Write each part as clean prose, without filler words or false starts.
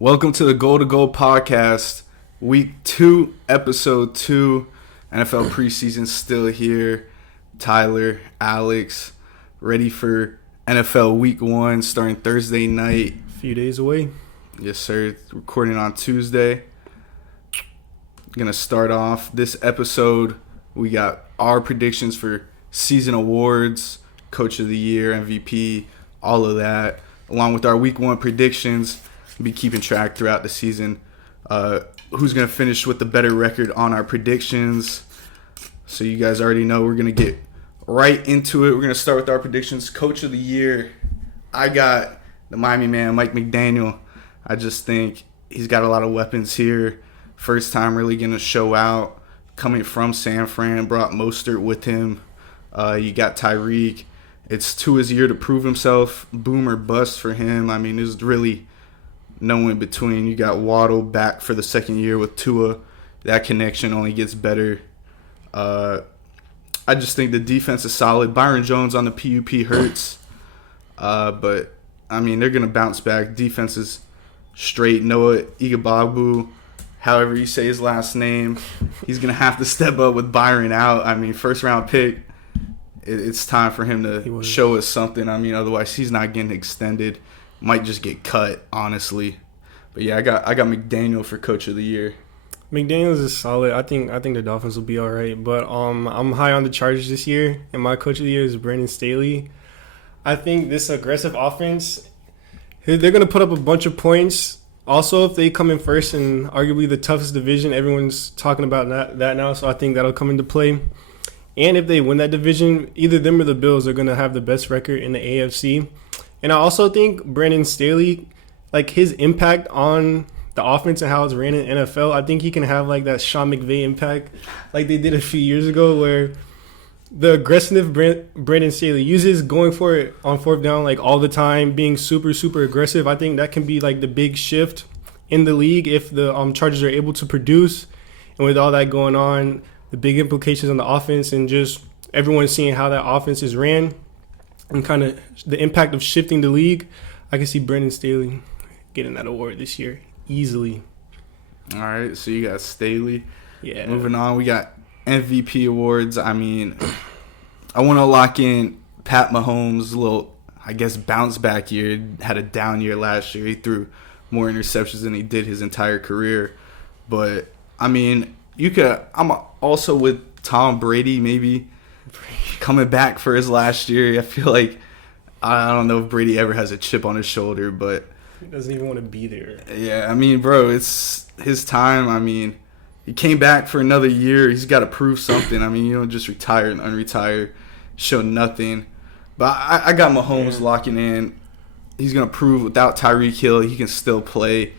Welcome to the Goal2Go podcast, week 2, episode 2. NFL preseason still here. Tyler, Alex, ready for NFL week 1 starting Thursday night. A few days away. Yes, sir. Recording on Tuesday. Gonna start off this episode. We got our predictions for season awards, Coach of the Year, MVP, all of that, along with our week 1 predictions. Be keeping track throughout the season. Who's going to finish with the better record on our predictions. So you guys already know we're going to get right into it. We're going to start with our predictions. Coach of the Year, I got the Miami man, Mike McDaniel. I just think he's got a lot of weapons here. First time really going to show out. Coming from San Fran, brought Mostert with him. You got Tyreek. It's to his year to prove himself. Boom or bust for him. I mean, there's really no in between. You got Waddle back for the second year with Tua. That connection only gets better. I just think the defense is solid. Byron Jones on the PUP hurts. But, I mean, they're going to bounce back. Defense is straight. Noah Igbabu, however you say his last name, he's going to have to step up with Byron out. I mean, first-round pick. It's time for him to show us something. I mean, otherwise he's not getting extended. Might just get cut, honestly. But yeah, I got McDaniel for Coach of the Year. McDaniels is solid. I think the Dolphins will be all right. But I'm high on the Chargers this year, and my Coach of the Year is Brandon Staley. I think this aggressive offense, they're going to put up a bunch of points. Also, if they come in first in arguably the toughest division, everyone's talking about that now, so I think that'll come into play. And if they win that division, either them or the Bills are going to have the best record in the AFC. And I also think Brandon Staley, like his impact on the offense and how it's ran in the NFL, I think he can have like that Sean McVay impact like they did a few years ago, where the aggressive Brandon Staley uses going for it on fourth down like all the time, being super, super aggressive. I think that can be like the big shift in the league if the Chargers are able to produce. And with all that going on, the big implications on the offense and just everyone seeing how that offense is ran and kind of the impact of shifting the league, I can see Brandon Staley getting that award this year easily. All right, so you got Staley. Yeah. Moving on, we got MVP awards. I mean, I want to lock in Pat Mahomes' little, I guess, bounce back year. Had a down year last year. He threw more interceptions than he did his entire career. But, I mean, I'm also with Tom Brady maybe coming back for his last year. I feel like, I don't know if Brady ever has a chip on his shoulder, but he doesn't even want to be there. Yeah, I mean, bro, it's his time. I mean, he came back for another year. He's got to prove something. I mean, you don't just retire and unretire, show nothing. But I got Mahomes locking in. He's going to prove without Tyreek Hill, he can still play.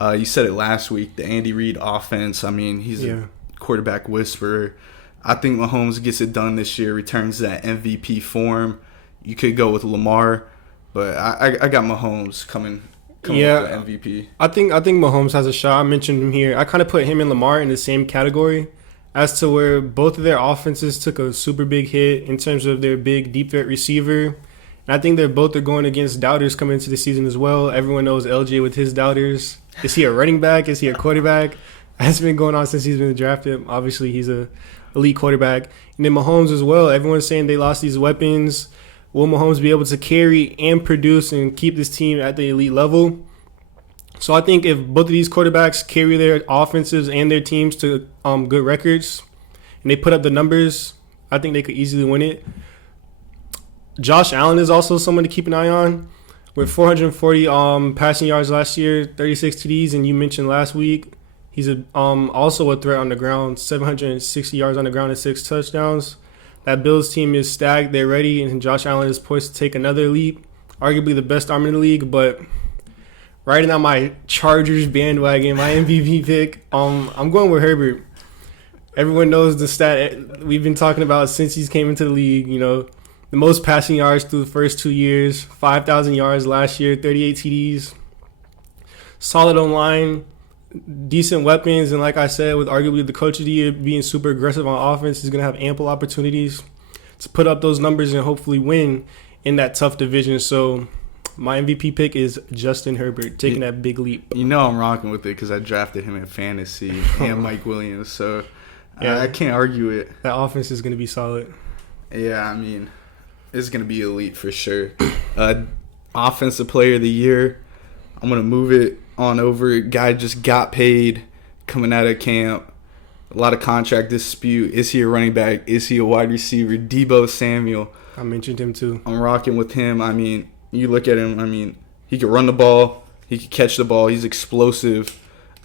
You said it last week, the Andy Reid offense. I mean, he's a quarterback whisperer. I think Mahomes gets it done this year, returns that MVP form. You could go with Lamar, but I got Mahomes coming with the MVP. I think Mahomes has a shot. I mentioned him here. I kind of put him and Lamar in the same category as to where both of their offenses took a super big hit in terms of their big deep threat receiver. And I think they're going against doubters coming into the season as well. Everyone knows LJ with his doubters. Is he a running back? Is he a quarterback? That's been going on since he's been drafted. Obviously, he's a elite quarterback. And then Mahomes as well. Everyone's saying they lost these weapons. Will Mahomes be able to carry and produce and keep this team at the elite level? So I think if both of these quarterbacks carry their offenses and their teams to good records and they put up the numbers, I think they could easily win it. Josh Allen is also someone to keep an eye on. With 440 passing yards last year, 36 TDs, and you mentioned last week, he's also a threat on the ground, 760 yards on the ground and 6 touchdowns. That Bills team is stacked. They're ready, and Josh Allen is poised to take another leap, arguably the best arm in the league. But riding on my Chargers bandwagon, my MVP pick, I'm going with Herbert. Everyone knows the stat we've been talking about since he's came into the league, you know. The most passing yards through the first 2 years, 5,000 yards last year, 38 TDs. Solid online, decent weapons, and like I said, with arguably the Coach of the Year being super aggressive on offense, he's going to have ample opportunities to put up those numbers and hopefully win in that tough division. So My MVP pick is Justin Herbert, taking that big leap. You know I'm rocking with it because I drafted him in fantasy and Mike Williams, so yeah, I can't argue it. That offense is going to be solid. Yeah, I mean, it's going to be elite for sure. Offensive player of the year, I'm going to move it on over. Guy just got paid coming out of camp. A lot of contract dispute. Is he a running back? Is he a wide receiver? Deebo Samuel. I mentioned him too. I'm rocking with him. I mean, you look at him. I mean, he can run the ball. He can catch the ball. He's explosive.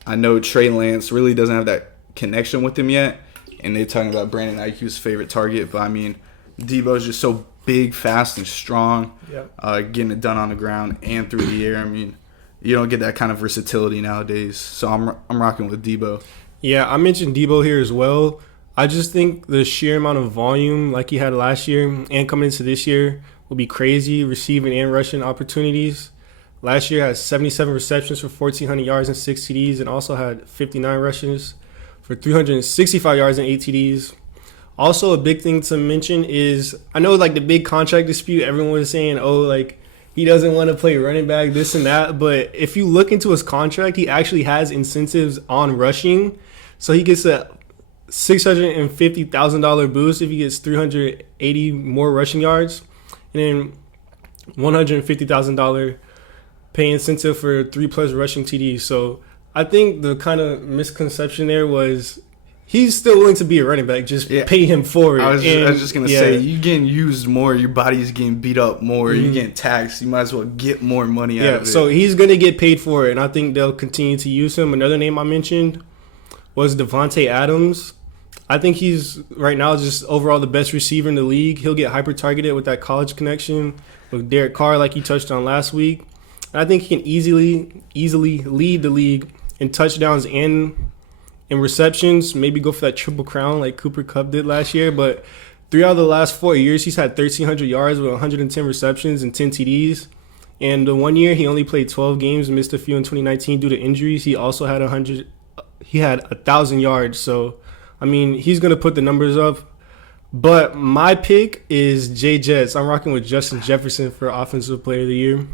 I know Trey Lance really doesn't have that connection with him yet. And they're talking about Brandon Ayuk's favorite target. But, I mean, Deebo's just so big, fast, and strong. Yep. Getting it done on the ground and through the air. I mean, you don't get that kind of versatility nowadays. So I'm rocking with Deebo. Yeah, I mentioned Deebo here as well. I just think the sheer amount of volume like he had last year and coming into this year will be crazy, receiving and rushing opportunities. Last year had 77 receptions for 1,400 yards and 6 TDs, and also had 59 rushes for 365 yards and 8 TDs. Also, a big thing to mention is, I know like the big contract dispute, everyone was saying, oh, like he doesn't want to play running back, this and that. But if you look into his contract, he actually has incentives on rushing. So he gets a $650,000 boost if he gets 380 more rushing yards, and then $150,000 pay incentive for 3+ rushing TDs. So I think the kind of misconception there was he's still willing to be a running back. Just pay him for it. I was just going to say, you getting used more. Your body's getting beat up more. Mm-hmm. You're getting taxed. You might as well get more money out of it. So he's going to get paid for it, and I think they'll continue to use him. Another name I mentioned was Devontae Adams. I think he's right now just overall the best receiver in the league. He'll get hyper-targeted with that college connection with Derek Carr like he touched on last week. And I think he can easily lead the league in touchdowns and in receptions, maybe go for that triple crown like Cooper Kupp did last year. But 3 out of the last 4 years, he's had 1,300 yards with 110 receptions and 10 TDs. And the 1 year, he only played 12 games, missed a few in 2019 due to injuries. He also had 1,000 yards. So, I mean, he's going to put the numbers up. But my pick is Jay Jets. I'm rocking with Justin Jefferson for Offensive Player of the Year.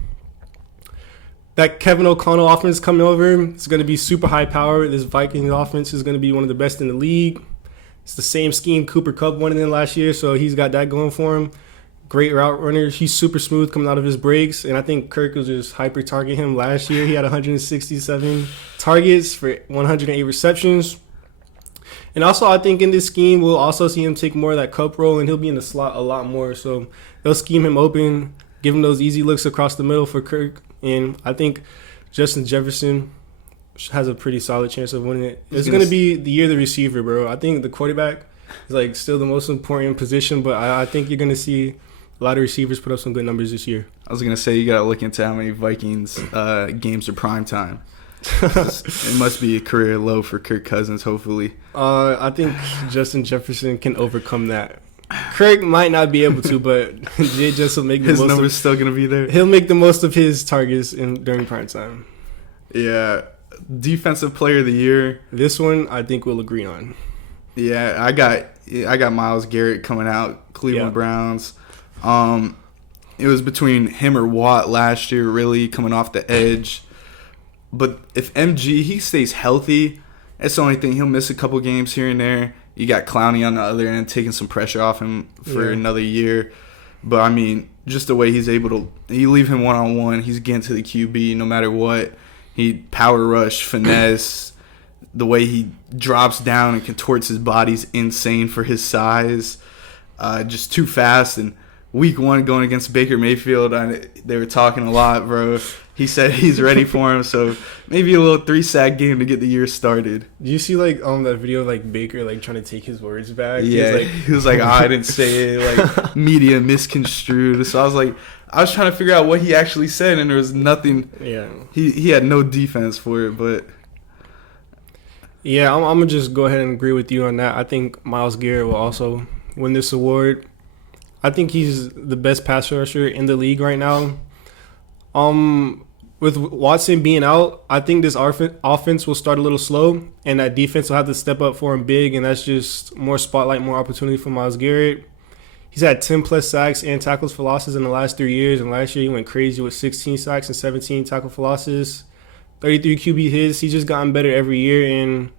That Kevin O'Connell offense coming over, it's going to be super high power. This Vikings offense is going to be one of the best in the league. It's the same scheme Cooper Kupp won in last year, so he's got that going for him. Great route runner. He's super smooth coming out of his breaks, and I think Kirk was just hyper-target him last year. He had 167 targets for 108 receptions. And also, I think in this scheme, we'll also see him take more of that Kupp role, and he'll be in the slot a lot more. So they'll scheme him open, give him those easy looks across the middle for Kirk. And I think Justin Jefferson has a pretty solid chance of winning it. It's going to be the year of the receiver, bro. I think the quarterback is like still the most important position, but I think you're going to see a lot of receivers put up some good numbers this year. I was going to say, you got to look into how many Vikings games are prime time. It must be a career low for Kirk Cousins, hopefully. I think Justin Jefferson can overcome that. Craig might not be able to, but Jay just will make the his most number's still going to be there. He'll make the most of his targets during prime time. Yeah. Defensive Player of the Year. This one I think we'll agree on. Yeah, I got Myles Garrett coming out, Cleveland Browns. It was between him or Watt last year, really coming off the edge. But if MG, he stays healthy, that's the only thing. He'll miss a couple games here and there. You got Clowney on the other end taking some pressure off him for another year. But, I mean, just the way he's able to – you leave him one-on-one, he's getting to the QB no matter what. He power rush, finesse. The way he drops down and contorts his body's insane for his size. Just too fast. And week 1 going against Baker Mayfield, they were talking a lot, bro. He said he's ready for him, so maybe a little 3-sack game to get the year started. Do you see that video of Baker trying to take his words back? Yeah, he was like, I didn't say it. Media misconstrued. So I was trying to figure out what he actually said, and there was nothing. Yeah, he had no defense for it, but. Yeah, I'm gonna just go ahead and agree with you on that. I think Myles Garrett will also win this award. I think he's the best pass rusher in the league right now. With Watson being out, I think this offense will start a little slow, and that defense will have to step up for him big, and that's just more spotlight, more opportunity for Myles Garrett. He's had 10 plus sacks and tackles for losses in the last 3 years, and last year he went crazy with 16 sacks and 17 tackle for losses, 33 QB hits. He's just gotten better every year, and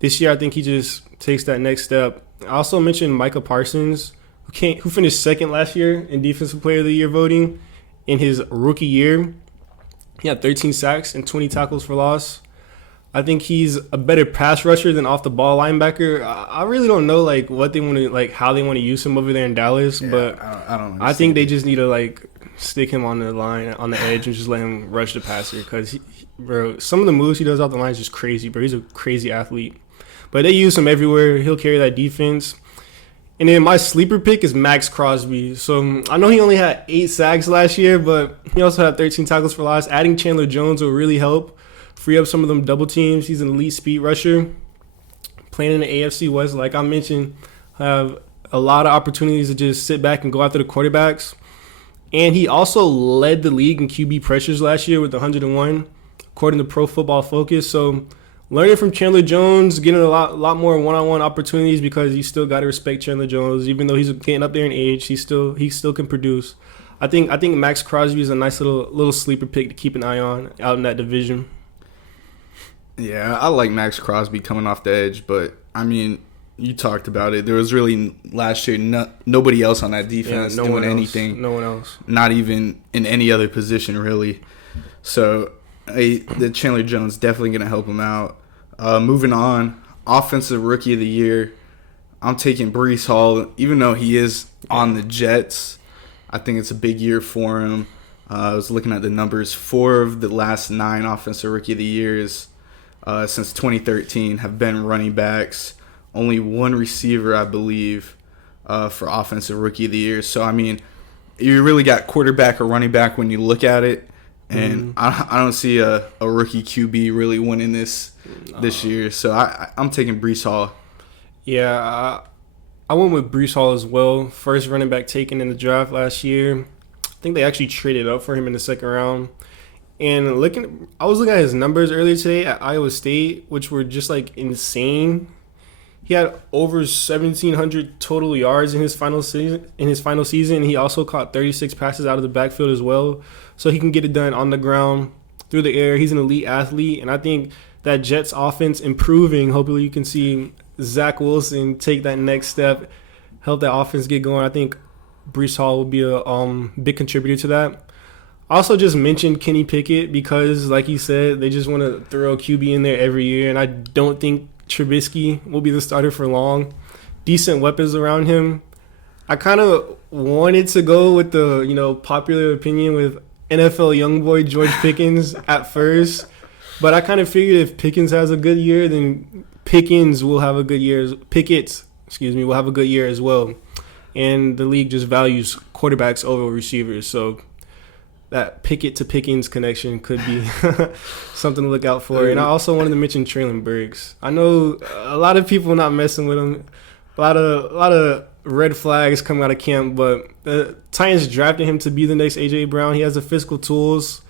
this year I think he just takes that next step. I also mentioned Micah Parsons, who finished second last year in Defensive Player of the Year voting in his rookie year. He had 13 sacks and 20 tackles for loss. I think he's a better pass rusher than off the ball linebacker. I really don't know what they want to how they want to use him over there in Dallas, but I don't. I think they just need to stick him on the line on the edge and just let him rush the passer because bro, some of the moves he does off the line is just crazy, bro. He's a crazy athlete, but they use him everywhere. He'll carry that defense. And then my sleeper pick is Max Crosby. So I know he only had 8 sacks last year, but he also had 13 tackles for loss. Adding Chandler Jones will really help free up some of them double teams. He's an elite speed rusher. Playing in the AFC West, like I mentioned, have a lot of opportunities to just sit back and go after the quarterbacks. And he also led the league in QB pressures last year with 101, according to Pro Football Focus. So learning from Chandler Jones, getting a lot more one-on-one opportunities because you still got to respect Chandler Jones. Even though he's getting up there in age, he still can produce. I think Max Crosby is a nice little sleeper pick to keep an eye on out in that division. Yeah, I like Max Crosby coming off the edge, but I mean, you talked about it. There was really last year nobody else on that defense doing anything. No one else. Not even in any other position, really. So the Chandler Jones definitely going to help him out. Moving on, Offensive Rookie of the Year. I'm taking Breece Hall, even though he is on the Jets. I think it's a big year for him. I was looking at the numbers. 4 of the last 9 Offensive Rookie of the Years since 2013 have been running backs. Only 1 receiver, I believe, for Offensive Rookie of the Year. So, I mean, you really got quarterback or running back when you look at it. And I don't see a rookie QB really winning this year. So, I'm taking Breece Hall. Yeah, I went with Breece Hall as well. First running back taken in the draft last year. I think they actually traded up for him in the second round. And I was looking at his numbers earlier today at Iowa State, which were just insane. He had over 1,700 total yards in his final season. He also caught 36 passes out of the backfield as well, so he can get it done on the ground, through the air. He's an elite athlete, and I think that Jets offense improving. Hopefully, you can see Zach Wilson take that next step, help that offense get going. I think Breece Hall will be a big contributor to that. I also just mentioned Kenny Pickett because, like you said, they just want to throw a QB in there every year, and I don't think Trubisky will be the starter for long. Decent weapons around him. I kind of wanted to go with the popular opinion with NFL youngboy George Pickens at first, but I kind of figured if Pickens has a good year, then Pickens will have a good year. Pickett, will have a good year as well. And the league just values quarterbacks over receivers, so that Pickett to Pickens connection could be something to look out for. And I also wanted to mention Treylon Burks. I know a lot of people not messing with him. A lot of red flags coming out of camp, but the Titans drafted him to be the next A.J. Brown. He has the physical tools.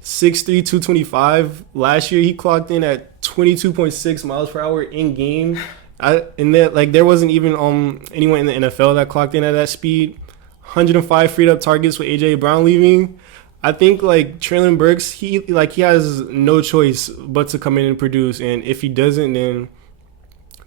6'3", 225. Last year he clocked in at 22.6 miles per hour in game. There wasn't even anyone in the NFL that clocked in at that speed. 105 freed up targets with A.J. Brown leaving. I think Treylon Burks, he has no choice but to come in and produce, and if he doesn't, then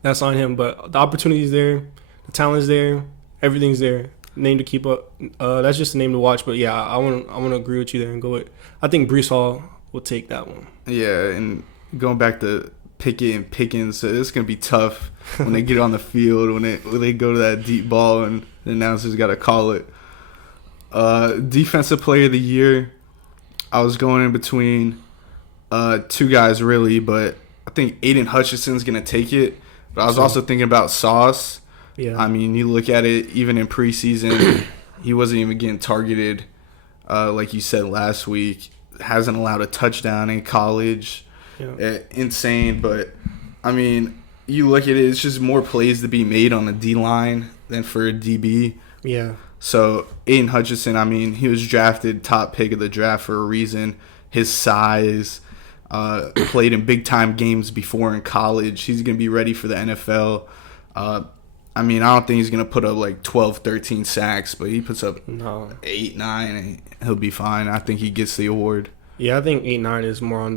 that's on him. But the opportunity's there, the talent's there, everything's there. Name to keep up. That's just a name to watch. But yeah, I want to agree with you there and go with. I think Breece Hall will take that one. Yeah, and going back to Pickett and Pickens, it's gonna be tough when they get on the field when they go to that deep ball and the announcers got to call it. Defensive Player of the Year, I was going in between 2 guys really, but I think Aiden Hutchinson's going to take it. But I was also thinking about Sauce. Yeah. I mean, you look at it, even in preseason, he wasn't even getting targeted, like you said last week. Hasn't allowed a touchdown in college. Yeah. Insane, but, I mean, you look at it, it's just more plays to be made on the D-line than for a DB. Yeah. So, Aiden Hutchinson, I mean, he was drafted top pick of the draft for a reason. His size, played in big-time games before in college. He's going to be ready for the NFL. I mean, I don't think he's going to put up like 12, 13 sacks, but he puts up 8, 9, and he'll be fine. I think he gets the award. Yeah, I think 8-9 is more on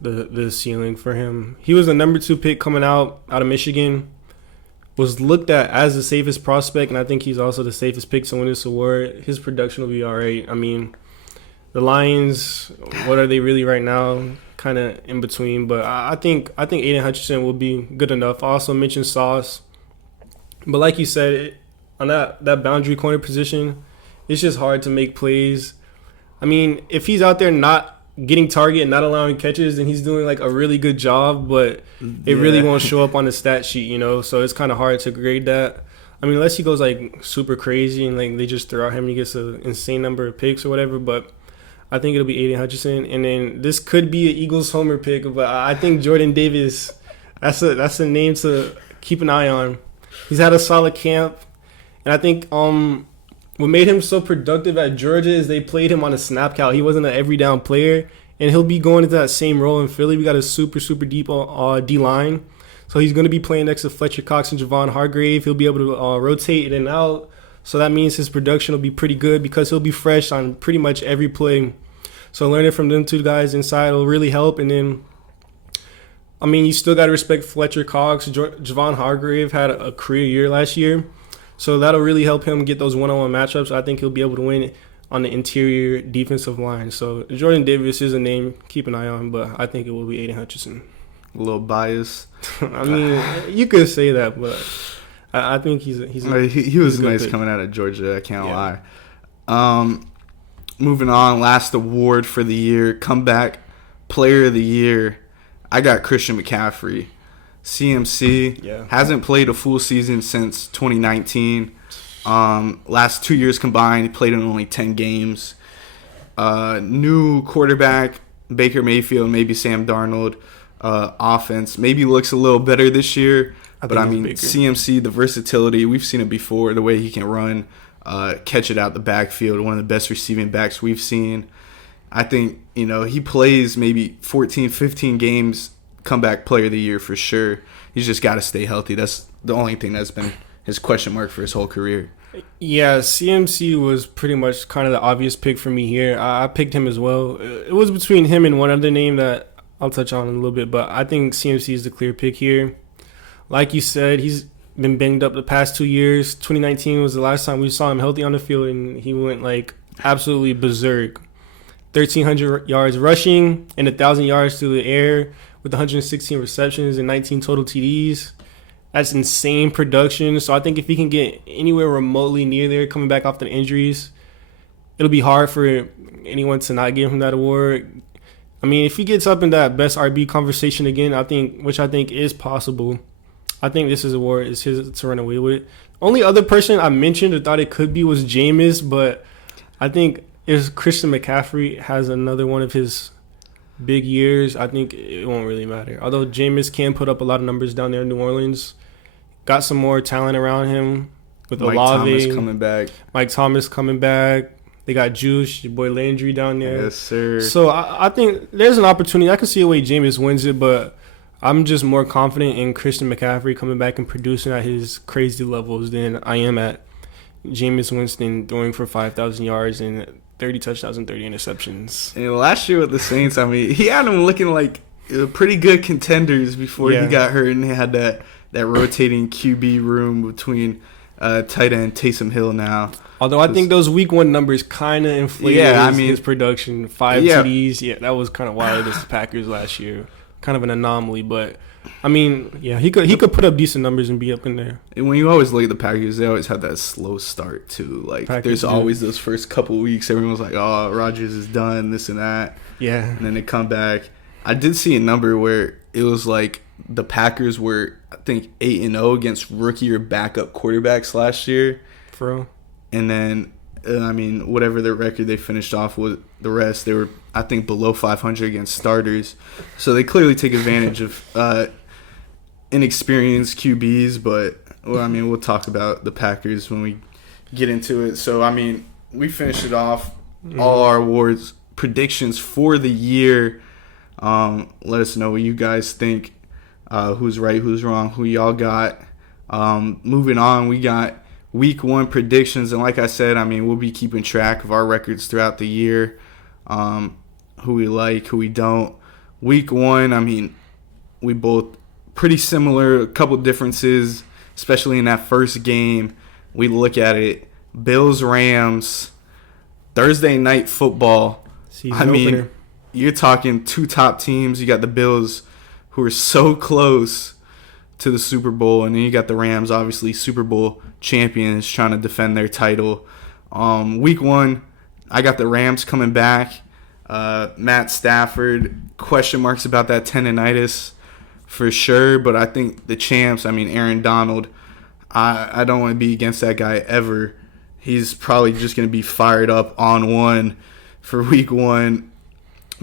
the ceiling for him. He was the number 2 pick coming out of Michigan. Was looked at as the safest prospect, and I think he's also the safest pick to win this award. His production will be all right. I mean, the Lions, what are they really right now? Kind of in between, but I think Aiden Hutchinson will be good enough. I also mentioned Sauce, but like you said, on that boundary corner position, it's just hard to make plays. I mean, if he's out there not getting target and not allowing catches, then he's doing like a really good job, but it really won't show up on the stat sheet, so it's kind of hard to grade that. I mean, unless he goes like super crazy and like they just throw out him and he gets an insane number of picks or whatever, but I think it'll be Aiden Hutchinson. And then this could be an Eagles homer pick, but I think Jordan Davis, that's a name to keep an eye on. He's had a solid camp, and I think what made him so productive at Georgia is they played him on a snap count. He wasn't an every down player, and he'll be going into that same role in Philly. We got a super, super deep D-line. So he's going to be playing next to Fletcher Cox and Javon Hargrave. He'll be able to rotate in and out. So that means his production will be pretty good because he'll be fresh on pretty much every play. So learning from them 2 guys inside will really help. And then, I mean, you still got to respect Fletcher Cox. Javon Hargrave had a career year last year. So that'll really help him get those one-on-one matchups. I think he'll be able to win on the interior defensive line. So Jordan Davis is a name keep an eye on, but I think it will be Aiden Hutchinson. A little biased. I mean, you could say that, but I think he was nice pick. coming out of Georgia. I can't lie. Moving on, last award for the year, comeback player of the year. I got Christian McCaffrey. CMC hasn't played a full season since 2019. Last 2 years combined, he played in only 10 games. New quarterback, Baker Mayfield, maybe Sam Darnold. Offense maybe looks a little better this year. But I mean, CMC, the versatility, we've seen it before, the way he can run, catch it out the backfield, one of the best receiving backs we've seen. I think, he plays maybe 14, 15 games, comeback player of the year for sure. He's just got to stay healthy. That's the only thing that's been his question mark for his whole career. Yeah, CMC was pretty much kind of the obvious pick for me here. I picked him as well. It was between him and one other name that I'll touch on in a little bit, but I think CMC is the clear pick here. Like you said, he's been banged up the past 2 years. 2019 was the last time we saw him healthy on the field, and he went like absolutely berserk. 1,300 yards rushing and 1,000 yards through the air with 116 receptions and 19 total TDs. That's insane production. So I think if he can get anywhere remotely near there, coming back off the injuries, it'll be hard for anyone to not give him that award. I mean, if he gets up in that best RB conversation again, which I think is possible, I think this award is his to run away with. Only other person I mentioned or thought it could be was Jameis, but I think if Christian McCaffrey has another one of his big years, I think it won't really matter. Although Jameis can put up a lot of numbers down there in New Orleans, got some more talent around him with Mike Olave. Thomas coming back. Mike Thomas coming back. They got Juice, your boy Landry down there. Yes, sir. So I think there's an opportunity. I can see a way Jameis wins it, but I'm just more confident in Christian McCaffrey coming back and producing at his crazy levels than I am at Jameis Winston throwing for 5,000 yards and 30 touchdowns and 30 interceptions. And last year with the Saints, I mean, he had them looking like pretty good contenders before he got hurt, and he had that rotating QB room between tight end Taysom Hill now. Although I think those week 1 numbers kind of inflated his production. 5 TDs. Yeah, that was kind of wild against the Packers last year. Kind of an anomaly, but I mean, yeah, he could put up decent numbers and be up in there. And when you always look at the Packers, they always have that slow start too. Like there's always those first couple of weeks, everyone's like, "Oh, Rodgers is done," this and that. Yeah, and then they come back. I did see a number where it was like the Packers were, I think, 8-0 against rookie or backup quarterbacks last year. For real. And then, I mean, whatever their record they finished off with, the rest, they were, I think, below 500 against starters. So they clearly take advantage of inexperienced QBs. But, well, I mean, we'll talk about the Packers when we get into it. So, I mean, we finished it off. All our awards, predictions for the year. Let us know what you guys think. Who's right, who's wrong, who y'all got. Moving on, we got week 1 predictions. And like I said, I mean, we'll be keeping track of our records throughout the year, who we like, who we don't. Week 1, I mean, we both pretty similar, a couple differences, especially in that first game. We look at it, Bills-Rams, Thursday night football. Season opener. You're talking 2 top teams. You got the Bills, who are so close to the Super Bowl, and then you got the Rams, obviously Super Bowl champions, trying to defend their title. Week 1, I got the Rams coming back. Matt Stafford, question marks about that tendonitis for sure, but I think the champs, I mean, Aaron Donald, I don't want to be against that guy ever. He's probably just going to be fired up on one for week 1.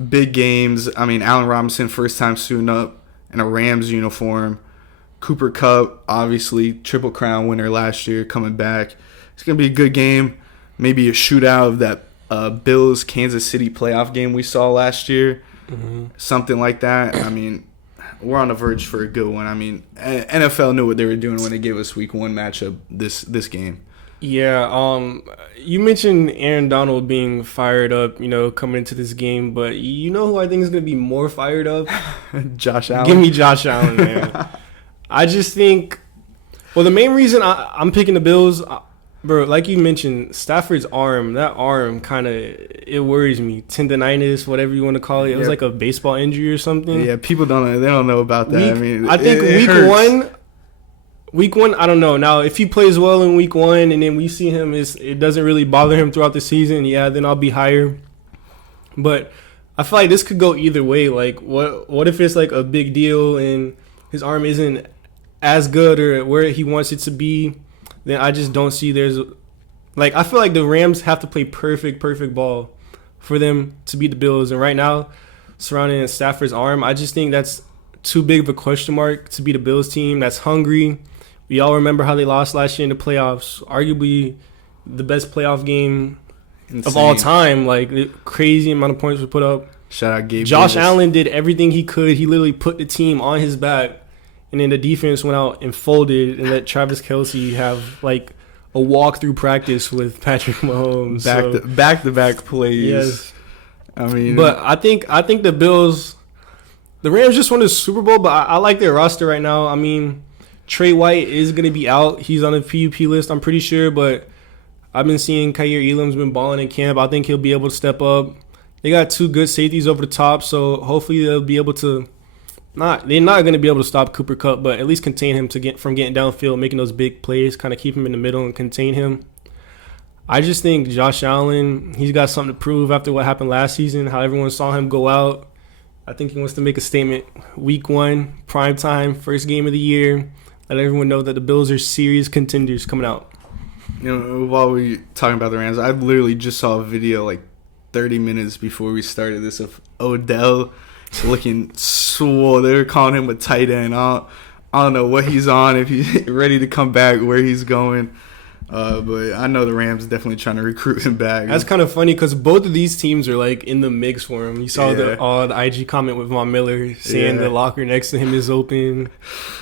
Big games. I mean, Allen Robinson, first time suiting up in a Rams uniform. Cooper Kupp, obviously, Triple Crown winner last year, coming back. It's going to be a good game. Maybe a shootout of that Bills-Kansas City playoff game we saw last year. Mm-hmm. Something like that. I mean, we're on the verge for a good one. I mean, NFL knew what they were doing when they gave us week 1 matchup this game. Yeah, you mentioned Aaron Donald being fired up, coming into this game, but you know who I think is going to be more fired up? Josh Allen. Give me Josh Allen, man. I just think, the main reason I'm picking the Bills, bro, like you mentioned, Stafford's arm, that arm kind of, it worries me. Tendonitis, whatever you want to call it. It was like a baseball injury or something. Yeah, people don't know about that. I think week one, I don't know. Now, if he plays well in week 1 and then we see him, it doesn't really bother him throughout the season, then I'll be higher. But I feel like this could go either way. Like, what if it's like a big deal and his arm isn't as good or where he wants it to be? Then I just don't see I feel like the Rams have to play perfect ball for them to beat the Bills. And right now, surrounding Stafford's arm, I just think that's too big of a question mark to beat a Bills team that's hungry. We all remember how they lost last year in the playoffs. Arguably the best playoff game of all time. Like, the crazy amount of points we put up. Shout out Gabe Josh Davis. Allen did everything he could. He literally put the team on his back. And then the defense went out and folded and let Travis Kelce have, like, a walk-through practice with Patrick Mahomes. Back-to-back plays. Yes. I mean. But I think the Bills, the Rams just won the Super Bowl, but I like their roster right now. I mean, Trey White is going to be out. He's on the PUP list, I'm pretty sure. But I've been seeing Kaiir Elam's been balling in camp. I think he'll be able to step up. They got 2 good safeties over the top, so hopefully they'll be able to. They're not going to be able to stop Cooper Kupp, but at least contain him from getting downfield, making those big plays, kind of keep him in the middle and contain him. I just think Josh Allen, he's got something to prove after what happened last season, how everyone saw him go out. I think he wants to make a statement. Week 1, primetime, first game of the year. Let everyone know that the Bills are serious contenders coming out. While we talking about the Rams, I literally just saw a video like 30 minutes before we started this of Odell looking swole. They were calling him a tight end. I don't know what he's on, if he's ready to come back, where he's going. But I know the Rams definitely trying to recruit him back. That's kind of funny because both of these teams are like in the mix for him. You saw the IG comment with Von Miller saying the locker next to him is open.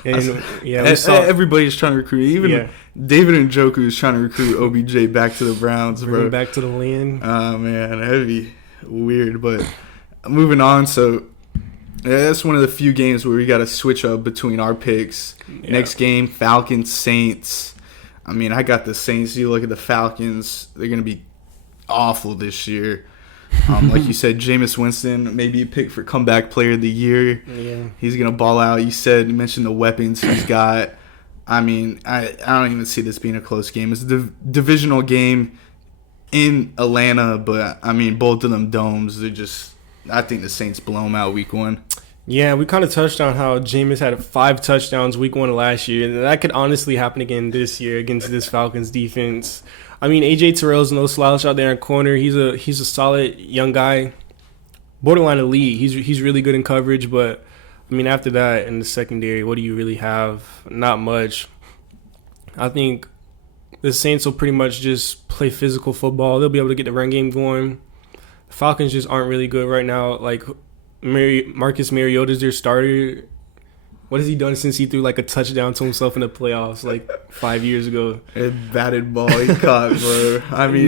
And we saw everybody's trying to recruit. Even David Njoku is trying to recruit OBJ back to the Browns, bro. Bring him back to the land. Oh man, that'd be weird. But moving on, so that's one of the few games where we got to switch up between our picks. Yeah. Next game, Falcons, Saints. I mean, I got the Saints. You look at the Falcons, they're going to be awful this year. Like you said, Jameis Winston, maybe a pick for comeback player of the year. Yeah. He's going to ball out. You mentioned the weapons he's got. I mean, I don't even see this being a close game. It's a divisional game in Atlanta, but, I mean, both of them domes, I think the Saints blow them out week 1. Yeah, we kind of touched on how Jameis had 5 touchdowns week 1 of last year. And that could honestly happen again this year against this Falcons defense. I mean, AJ Terrell's no slouch out there in corner. He's a solid young guy, borderline elite. He's really good in coverage, but I mean, after that in the secondary, what do you really have? Not much. I think the Saints will pretty much just play physical football. They'll be able to get the run game going. The Falcons just aren't really good right now. Like, Marcus Mariota's their starter. What has he done since he threw like a touchdown to himself in the playoffs like 5 years ago? A batted ball he caught, bro. I mean,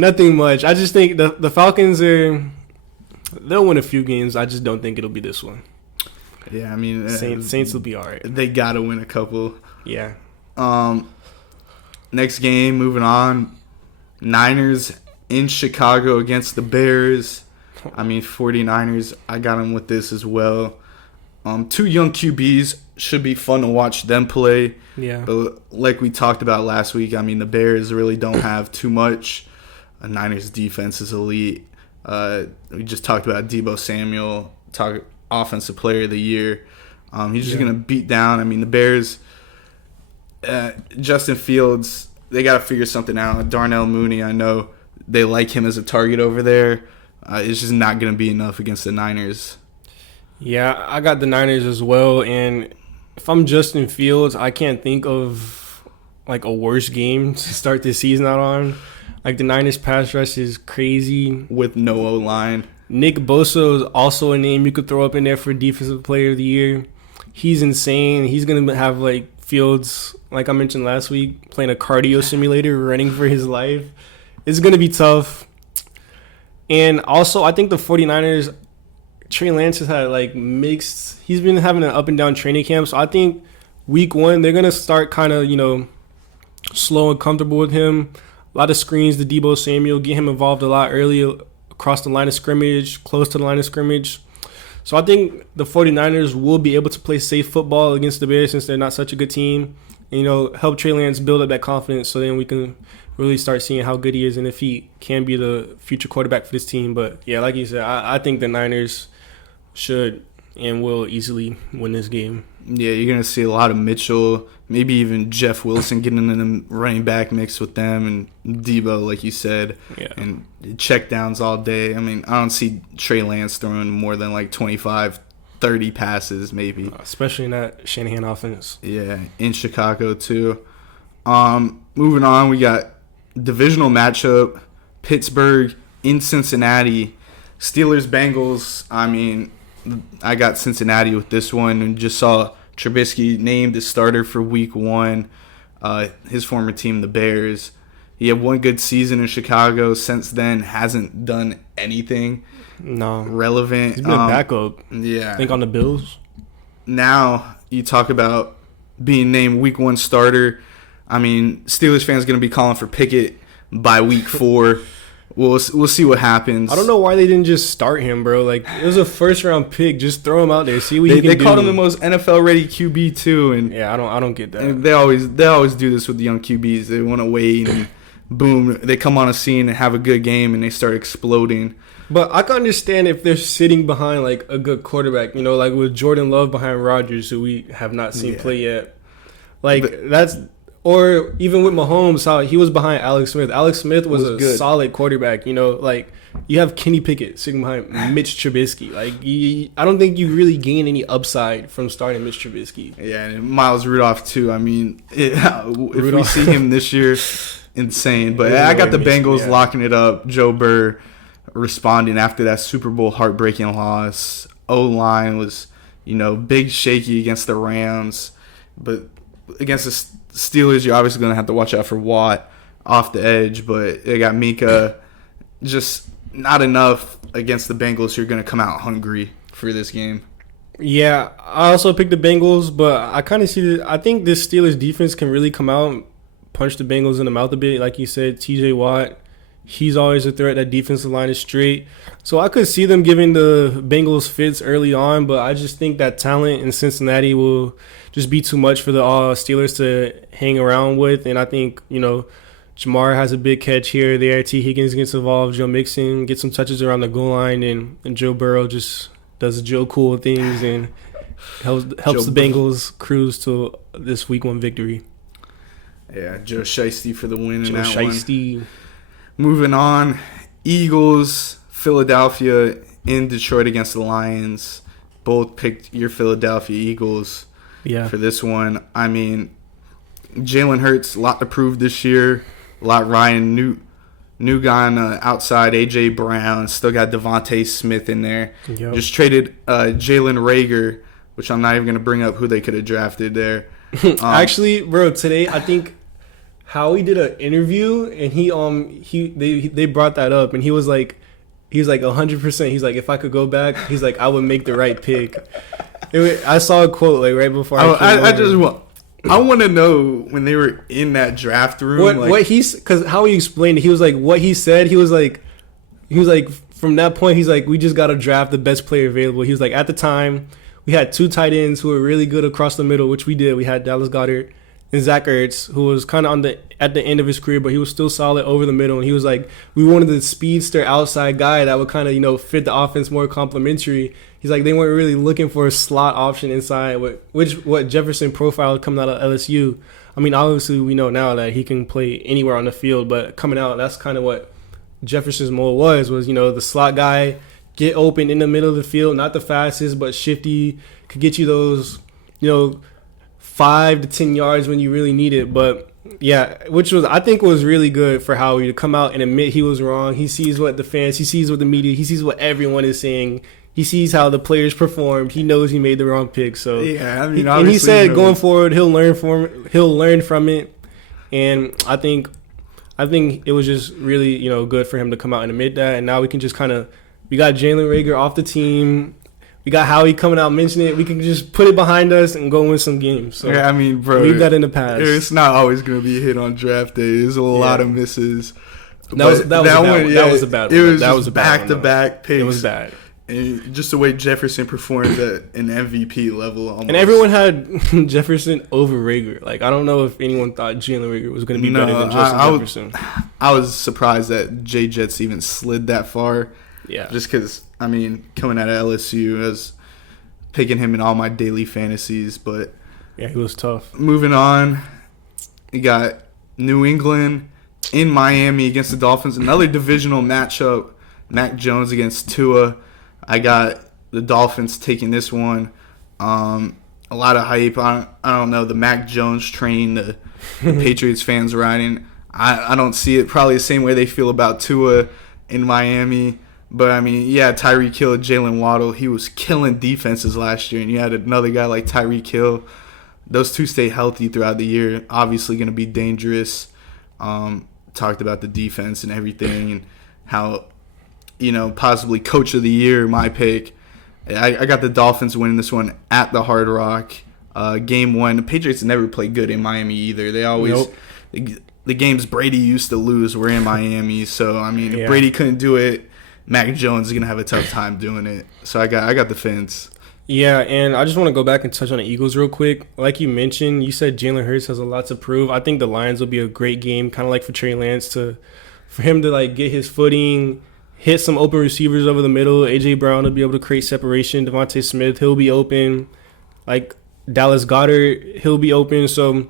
nothing much. I just think the Falcons they'll win a few games. I just don't think it'll be this one. Yeah, I mean, Saints will be all right. They gotta win a couple. Yeah. Next game, moving on. Niners in Chicago against the Bears. I mean, 49ers, I got them with this as well. Two young QBs, should be fun to watch them play. Yeah. But like we talked about last week, I mean, the Bears really don't have too much. Niners defense is elite. We just talked about Deebo Samuel, offensive player of the year. He's just going to beat down. I mean, the Bears, Justin Fields, they got to figure something out. Darnell Mooney, I know they like him as a target over there. It's just not going to be enough against the Niners. Yeah, I got the Niners as well. And if I'm Justin Fields, I can't think of like a worse game to start this season out on. Like the Niners pass rush is crazy. With no O-line. Nick Bosa is also a name you could throw up in there for Defensive Player of the Year. He's insane. He's going to have like Fields, like I mentioned last week, playing a cardio simulator, running for his life. It's going to be tough. And also, I think the 49ers, Trey Lance has had like mixed. He's been having an up and down training camp. So I think week one, they're going to start kind of, slow and comfortable with him. A lot of screens to Deebo Samuel, get him involved a lot earlier across the line of scrimmage, close to the line of scrimmage. So I think the 49ers will be able to play safe football against the Bears since they're not such a good team. And, help Trey Lance build up that confidence so then we can really start seeing how good he is and if he can be the future quarterback for this team. But, yeah, like you said, I think the Niners should and will easily win this game. Yeah, you're going to see a lot of Mitchell, maybe even Jeff Wilson getting in the running back mix with them, and Deebo, like you said, and check downs all day. I mean, I don't see Trey Lance throwing more than like 25, 30 passes maybe. Especially in that Shanahan offense. Yeah, in Chicago too. Moving on, we got divisional matchup, Pittsburgh in Cincinnati. Steelers-Bengals, I mean, I got Cincinnati with this one and just saw Trubisky named as starter for week one. His former team, the Bears. He had one good season in Chicago. Since then, hasn't done anything relevant. He's been a backup. Yeah. I think on the Bills. Now, you talk about being named week one starter. I mean, Steelers fans going to be calling for Pickett by week 4. We'll see what happens. I don't know why they didn't just start him, bro. Like, it was a first-round pick. Just throw him out there. See what he can do. They called him the most NFL-ready QB, too. And yeah, I don't get that. And they always do this with the young QBs. They want to wait, and boom, they come on a scene and have a good game, and they start exploding. But I can understand if they're sitting behind, like, a good quarterback. Like with Jordan Love behind Rodgers, who we have not seen play yet. Like, that's... Or even with Mahomes, how he was behind Alex Smith. Alex Smith was a good, solid quarterback. Like you have Kenny Pickett sitting behind Mitch Trubisky. Like I don't think you really gain any upside from starting Mitch Trubisky. Yeah, and Miles Rudolph too. I mean, if we see him this year, insane. But I got the Bengals locking it up. Joe Burr responding after that Super Bowl heartbreaking loss. O-line was, big shaky against the Rams, but against the Steelers, you're obviously going to have to watch out for Watt off the edge, but they got Mika. Just not enough against the Bengals who are going to come out hungry for this game. Yeah, I also picked the Bengals, but I kind of see that I think this Steelers defense can really come out and punch the Bengals in the mouth a bit. Like you said, TJ Watt, he's always a threat. That defensive line is straight. So I could see them giving the Bengals fits early on, but I just think that talent in Cincinnati will just be too much for the Steelers to hang around with. And I think, Jamar has a big catch here or there. T. Higgins gets involved. Joe Mixon gets some touches around the goal line. And Joe Burrow just does Joe cool things and helps the Bengals cruise to this week 1 victory. Yeah, Joe Shiesty for the win in that Shiesty. one. Moving on, Eagles, Philadelphia in Detroit against the Lions. Both picked your Philadelphia Eagles for this one. I mean, Jalen Hurts, a lot to prove this year. A lot Ryan new guy on outside, A.J. Brown. Still got Devontae Smith in there. Yep. Just traded Jalen Reagor, which I'm not even going to bring up who they could have drafted there. Actually, bro, today I think Howie did an interview and they brought that up and he was like 100%. He's like, if I could go back, he's like, I would make the right pick. I saw a quote like right before I want to know when they were in that draft room. Because how he explained it, he was like, what he said, he was like, from that point, he's like, we just got to draft the best player available. He was like, at the time, we had 2 tight ends who were really good across the middle, which we did. We had Dallas Goedert and Zach Ertz, who was kind of at the end of his career, but he was still solid over the middle. And he was like, we wanted the speedster outside guy that would kind of, fit the offense more complementary. He's like, they weren't really looking for a slot option inside, what Jefferson profiled coming out of LSU. I mean, obviously, we know now that he can play anywhere on the field, but coming out, that's kind of what Jefferson's mold was the slot guy, get open in the middle of the field, not the fastest, but shifty, could get you those, 5 to 10 yards when you really need it. But yeah, I think was really good for Howie to come out and admit he was wrong. He sees what the fans, he sees what the media, he sees what everyone is saying. He sees how the players performed. He knows he made the wrong pick. So yeah, I mean, and he said going forward he'll learn from it. And I think it was just really good for him to come out and admit that. And now we can just we got Jalen Reagor off the team. We got Howie coming out mentioning it. We can just put it behind us and go win some games. So yeah, I mean, bro, leave that in the past. It's not always going to be a hit on draft day. There's a lot of misses. That was a bad one. It was back-to-back picks. It was bad. And just the way Jefferson performed at an MVP level. Almost. And everyone had Jefferson over Reagor. Like, I don't know if anyone thought Jalen Reagor was going to be better than Jefferson. I was surprised that J Jets even slid that far. Yeah. Just because, I mean, coming out of LSU, I was picking him in all my daily fantasies. But yeah, he was tough. Moving on, you got New England in Miami against the Dolphins. Another divisional matchup. Mac Jones against Tua. I got the Dolphins taking this one. A lot of hype. I don't know, the Mac Jones train, the Patriots fans riding. I don't see it probably the same way they feel about Tua in Miami. But, I mean, yeah, Tyreek Hill, Jalen Waddle, he was killing defenses last year. And you had another guy like Tyreek Hill. Those two stay healthy throughout the year. Obviously going to be dangerous. Talked about the defense and everything and how, possibly coach of the year, my pick. I got the Dolphins winning this one at the Hard Rock. Game 1. The Patriots never play good in Miami either. They always the games Brady used to lose were in Miami. So, I mean, if Brady couldn't do it, Mac Jones is going to have a tough time doing it. So, I got the Fins. Yeah, and I just want to go back and touch on the Eagles real quick. Like you mentioned, you said Jalen Hurts has a lot to prove. I think the Lions will be a great game, kind of like for Trey Lance, for him to get his footing, hit some open receivers over the middle. A.J. Brown will be able to create separation. Devontae Smith, he'll be open. Like Dallas Goedert, he'll be open. So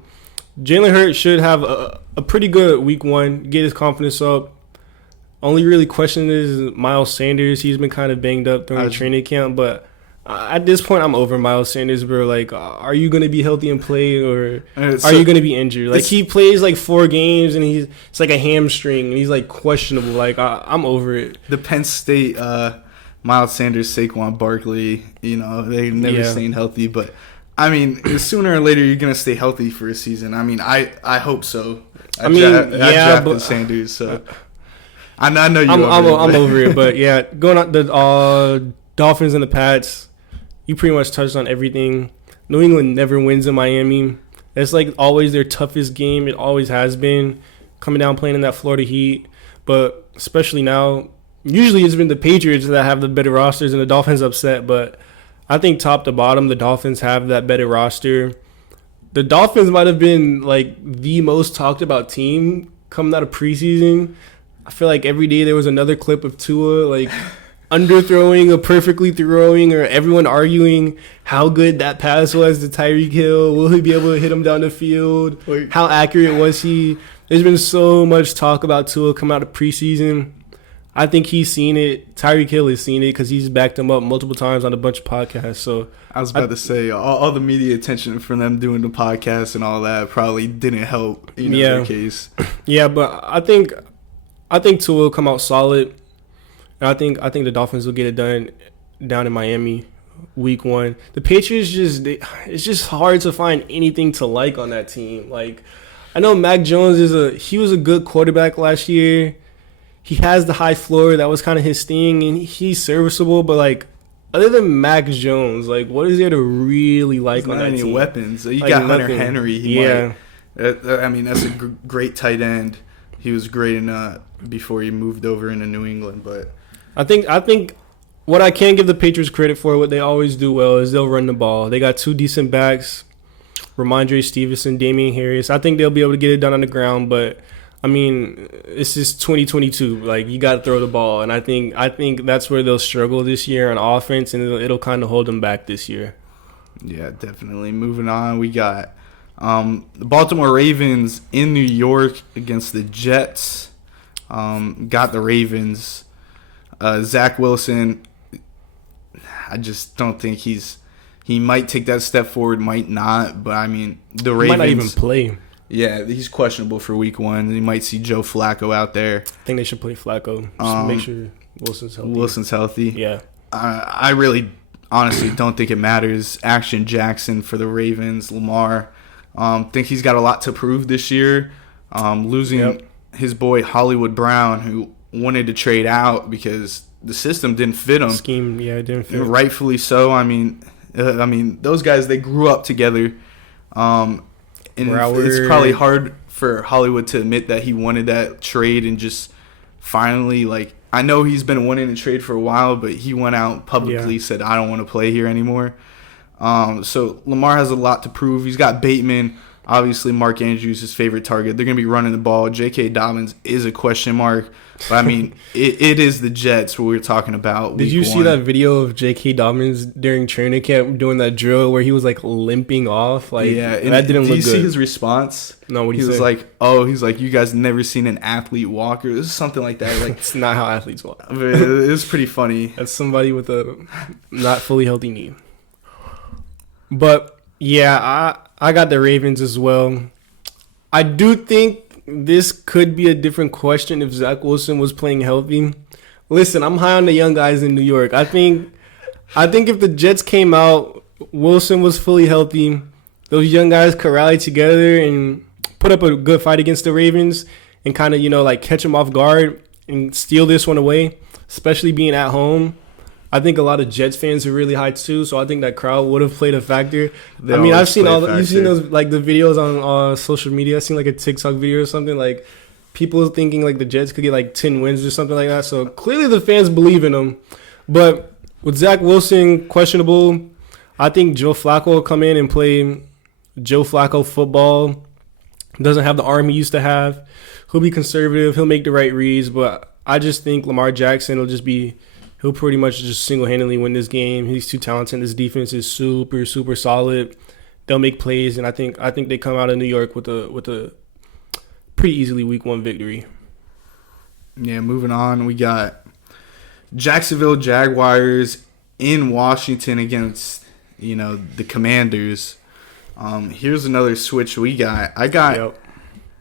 Jalen Hurts should have a pretty good week 1, get his confidence up. Only really question is Miles Sanders. He's been kind of banged up during the training camp, but at this point, I'm over Miles Sanders, bro. Like, are you going to be healthy and play, or are you going to be injured? Like, he plays, 4 games, and it's like a hamstring, and he's, questionable. Like, I'm over it. The Penn State Miles Sanders, Saquon Barkley, they never staying healthy. But, I mean, sooner or later, you're going to stay healthy for a season. I mean, I hope so. I drafted Sanders, so I know you're I'm over it. But, yeah, going on the Dolphins and the Pats, you pretty much touched on everything. New England never wins in Miami. It's always their toughest game. It always has been, coming down playing in that Florida heat. But especially now, usually it's been the Patriots that have the better rosters and the Dolphins upset. But I think top to bottom, the Dolphins have that better roster. The Dolphins might have been the most talked about team coming out of preseason. I feel like every day there was another clip of Tua underthrowing or perfectly throwing, or everyone arguing how good that pass was to Tyreek Hill. Will he be able to hit him down the field? How accurate was he? There's been so much talk about Tua come out of preseason. I think he's seen it. Tyreek Hill has seen it because he's backed him up multiple times on a bunch of podcasts. So I was about to say, all the media attention from them doing the podcast and all that probably didn't help their case. Yeah, but I think Tua will come out solid. And I think the Dolphins will get it done down in Miami. week 1. The Patriots it's just hard to find anything to like on that team. Like, I know Mac Jones he was a good quarterback last year. He has the high floor. That was kind of his thing, and he's serviceable. But like, other than Mac Jones, like, what is there to really like on that team? Any weapons? You like, got Hunter Henry. Yeah. I mean, that's a great tight end. He was great before he moved over into New England. But I think what I can give the Patriots credit for, what they always do well, is they'll run the ball. They got 2 decent backs, Ramondre Stevenson, Damian Harris. I think they'll be able to get it done on the ground, but I mean, it's just 2022. Like, you got to throw the ball, and I think that's where they'll struggle this year on offense, and it'll kind of hold them back this year. Yeah, definitely. Moving on, we got the Baltimore Ravens in New York against the Jets. Got the Ravens. Zach Wilson, I just don't think he might take that step forward, might not. But I mean, the Ravens might not even play. Yeah, he's questionable for week 1. You might see Joe Flacco out there. I think they should play Flacco. Just make sure Wilson's healthy. Yeah. I really, honestly don't think it matters. Action Jackson for the Ravens. Lamar, think he's got a lot to prove this year. Losing his boy Hollywood Brown, who wanted to trade out because the system didn't fit him. Scheme, it didn't fit. Rightfully so. I mean, those guys, they grew up together. And it's probably hard for Hollywood to admit that he wanted that trade and just finally, like, I know he's been wanting to trade for a while, but he went out publicly, said, I don't want to play here anymore. So Lamar has a lot to prove. He's got Bateman. Obviously, Mark Andrews, his favorite target. They're going to be running the ball. J.K. Dobbins is a question mark. But, I mean, it is the Jets what we were talking about. Did you see that video of J.K. Dobbins during training camp doing that drill where he was, like, limping off? Like, yeah, that didn't look good. Did you see his response? No, what did he say? He's like, you guys never seen an athlete walk or something like that. Like, it's not how athletes walk. It was pretty funny. That's somebody with a not fully healthy knee. But, yeah, I got the Ravens as well. I do think this could be a different question if Zach Wilson was playing healthy. Listen, I'm high on the young guys in New York. I think if the Jets came out, Wilson was fully healthy, those young guys could rally together and put up a good fight against the Ravens and kind of, like, catch them off guard and steal this one away, especially being at home. I think a lot of Jets fans are really high too, so I think that crowd would have played a factor. I've seen you've seen those, like, the videos on social media. I've seen, like, a TikTok video or something, like, people thinking, like, the Jets could get, like, 10 wins or something like that. So clearly the fans believe in them. But with Zach Wilson questionable, I think Joe Flacco will come in and play Joe Flacco football. Doesn't have the arm he used to have. He'll be conservative. He'll make the right reads. But I just think Lamar Jackson he'll pretty much just single-handedly win this game. He's too talented. This defense is super, super solid. They'll make plays, and I think they come out of New York with a pretty easily Week 1 victory. Yeah, moving on, we got Jacksonville Jaguars in Washington against, the Commanders. Here's another switch we got. I got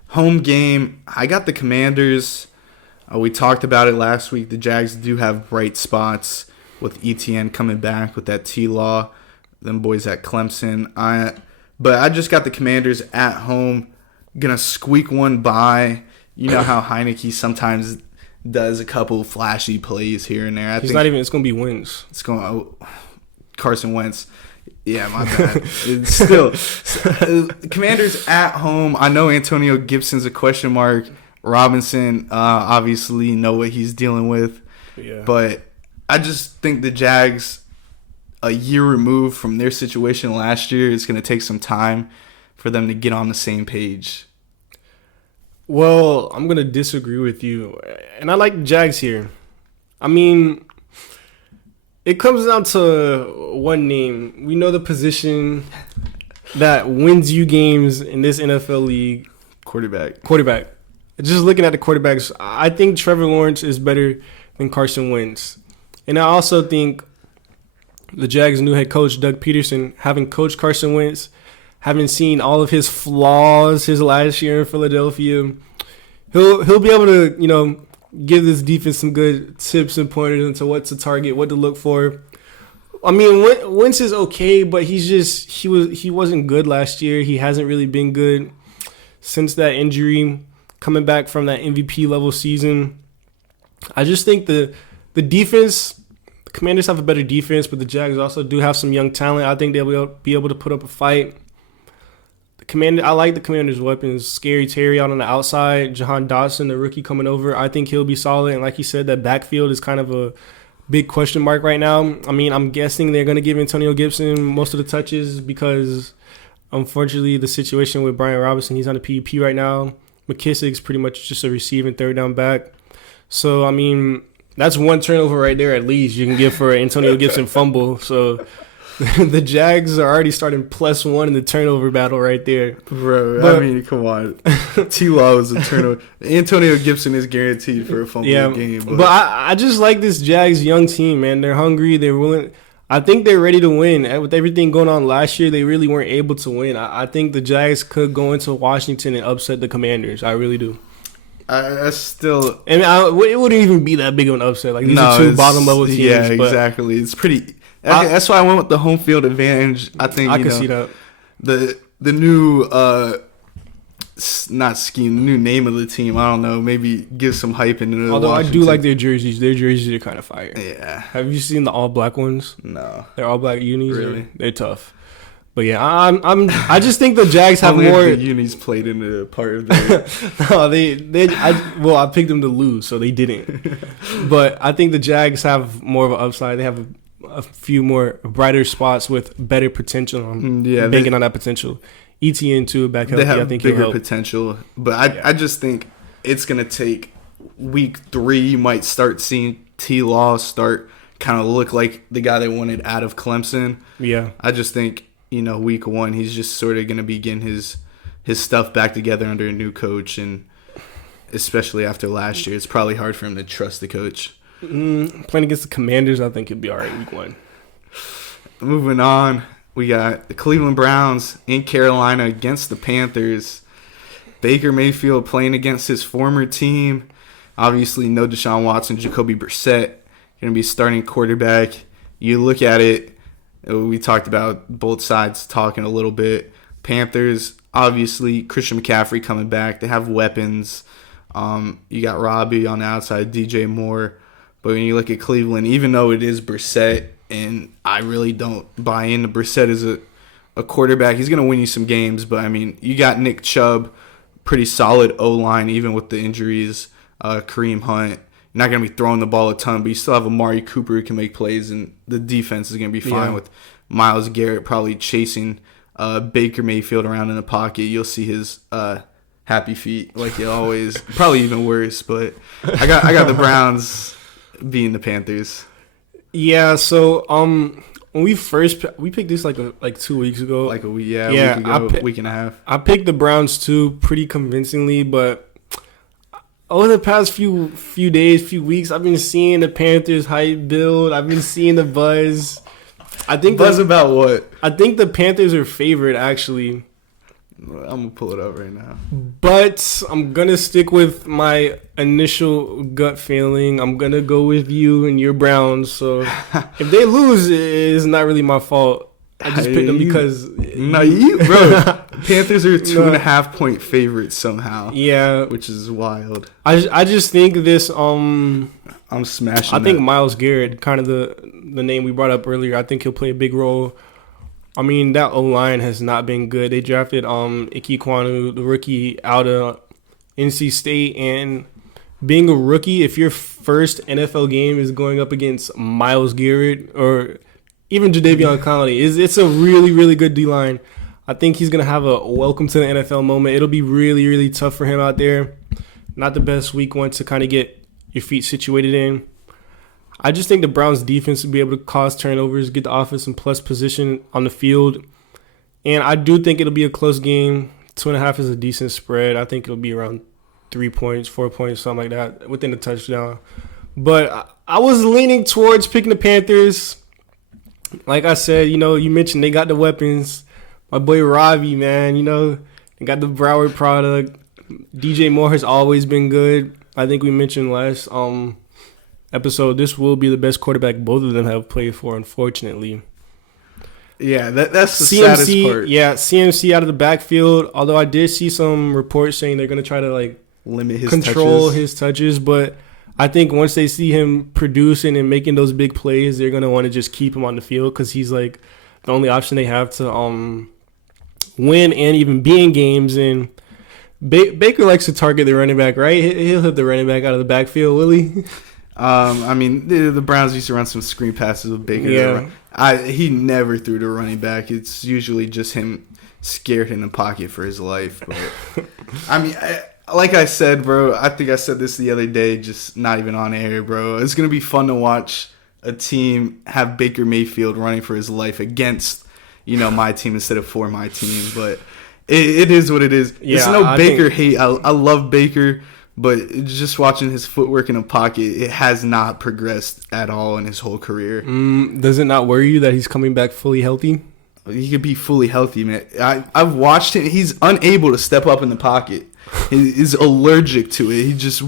home game. I got the Commanders. We talked about it last week. The Jags do have bright spots with ETN coming back with that T-Law, them boys at Clemson. But I just got the Commanders at home, gonna squeak one by. You know how Heineke sometimes does a couple flashy plays here and there. It's gonna be wins. Carson Wentz. Yeah, my bad. It's still Commanders at home. I know Antonio Gibson's a question mark. Robinson, obviously know what he's dealing with. Yeah. But I just think the Jags, a year removed from their situation last year, it's going to take some time for them to get on the same page. Well, I'm going to disagree with you. And I like the Jags here. I mean, it comes down to one name. We know the position that wins you games in this NFL league. Quarterback. Just looking at the quarterbacks, I think Trevor Lawrence is better than Carson Wentz. And I also think the Jags' new head coach, Doug Peterson, having coached Carson Wentz, having seen all of his flaws his last year in Philadelphia, he'll be able to, give this defense some good tips and pointers into what to target, what to look for. I mean, Wentz is okay, but he wasn't good last year. He hasn't really been good since that injury, coming back from that MVP level season. I just think the defense, the Commanders have a better defense, but the Jags also do have some young talent. I think they'll be able to put up a fight. I like the Commanders' weapons. Scary Terry out on the outside. Jahan Dotson, the rookie coming over. I think he'll be solid. And like you said, that backfield is kind of a big question mark right now. I mean, I'm guessing they're going to give Antonio Gibson most of the touches because, unfortunately, the situation with Brian Robinson, he's on a PUP right now. McKissick's pretty much just a receiving third down back. So, I mean, that's one turnover right there at least you can give for an Antonio Gibson fumble. So the Jags are already starting +1 in the turnover battle right there. Bro, I mean, come on. T-Law is a turnover. Antonio Gibson is guaranteed for a fumble game. But I just like this Jags young team, man. They're hungry. They're willing. I think they're ready to win. With everything going on last year, they really weren't able to win. I think the Jags could go into Washington and upset the Commanders. I really do. Still... And it wouldn't even be that big of an upset. Like, these are two bottom-level teams. Yeah, exactly. It's pretty... that's why I went with the home field advantage. I think I can see that. The new not scheme, the new name of the team. I don't know. Maybe give some hype into the. Although Washington. I do like their jerseys. Their jerseys are kind of fire. Yeah. Have you seen the all black ones? No. They're all black unis. Really? They're tough. But yeah, I just think the Jags have Only more. If the unis played into part of their. No, I picked them to lose, so they didn't. But I think the Jags have more of an upside. They have a few more brighter spots with better potential. Banking on that potential. ETN too, back healthy. They have I think bigger potential, but I just think it's gonna take week 3. You might start seeing T-Law start kind of look like the guy they wanted out of Clemson. Yeah, I just think week 1 he's just sort of gonna be getting his stuff back together under a new coach, and especially after last year, it's probably hard for him to trust the coach. Playing against the Commanders, I think he'll be all right week 1. Moving on, we got the Cleveland Browns in Carolina against the Panthers. Baker Mayfield playing against his former team. Obviously, no Deshaun Watson, Jacoby Brissett going to be starting quarterback. You look at it, we talked about both sides talking a little bit. Panthers, obviously, Christian McCaffrey coming back. They have weapons. You got Robbie on the outside, DJ Moore. But when you look at Cleveland, even though it is Brissett, and I really don't buy into Brissett as a quarterback, he's going to win you some games. But, I mean, you got Nick Chubb, pretty solid O-line, even with the injuries. Kareem Hunt, you're not going to be throwing the ball a ton, but you still have Amari Cooper who can make plays, and the defense is going to be fine with Myles Garrett probably chasing Baker Mayfield around in the pocket. You'll see his happy feet like you always. Probably even worse, but I got the Browns being the Panthers. Yeah, so when we picked this like 2 weeks ago. Like a week, week ago, week and a half. I picked the Browns too, pretty convincingly, but over the past few days, few weeks, I've been seeing the Panthers hype build. I've been seeing the buzz. I think buzz about what? I think the Panthers are favored actually. I'm gonna pull it up right now. But I'm gonna stick with my initial gut feeling. I'm gonna go with you and your Browns. So if they lose, it's not really my fault. I just picked them because bro. Panthers are 2.5 point favorites somehow. Yeah, which is wild. I just think this. I'm smashing. I think Myles Garrett, kind of the name we brought up earlier. I think he'll play a big role. I mean, that O-line has not been good. They drafted Ike Kwanu, the rookie, out of NC State. And being a rookie, if your first NFL game is going up against Myles Garrett or even Jadeveon Clowney, it's a really, really good D-line. I think he's going to have a welcome to the NFL moment. It'll be really, really tough for him out there. Not the best week 1 to kind of get your feet situated in. I just think the Browns' defense will be able to cause turnovers, get the offense in plus position on the field. And I do think it'll be a close game. 2.5 is a decent spread. I think it'll be around 3 points, 4 points, something like that, within a touchdown. But I was leaning towards picking the Panthers. Like I said, you mentioned they got the weapons. My boy Robbie, man, they got the Broward product. DJ Moore has always been good. I think we mentioned last episode, this will be the best quarterback both of them have played for, unfortunately. Yeah, that's the saddest part. Yeah, CMC out of the backfield. Although I did see some reports saying they're going to try to like limit his control touches. his touches, but I think once they see him producing and making those big plays, they're going to want to just keep him on the field because he's like the only option they have to win and even be in games. And Baker likes to target the running back, right? He'll hit the running back out of the backfield, will he? I mean, the Browns used to run some screen passes with Baker. Yeah. He never threw to running back. It's usually just him scared in the pocket for his life. But I mean, like I said, bro, I think I said this the other day, just not even on air, bro. It's going to be fun to watch a team have Baker Mayfield running for his life against, my team instead of for my team. But it is what it is. Yeah, it's no Baker hate. I love Baker. But just watching his footwork in the pocket, it has not progressed at all in his whole career. Does it not worry you that he's coming back fully healthy? He could be fully healthy, man. I've watched him. He's unable to step up in the pocket. He's allergic to it. He just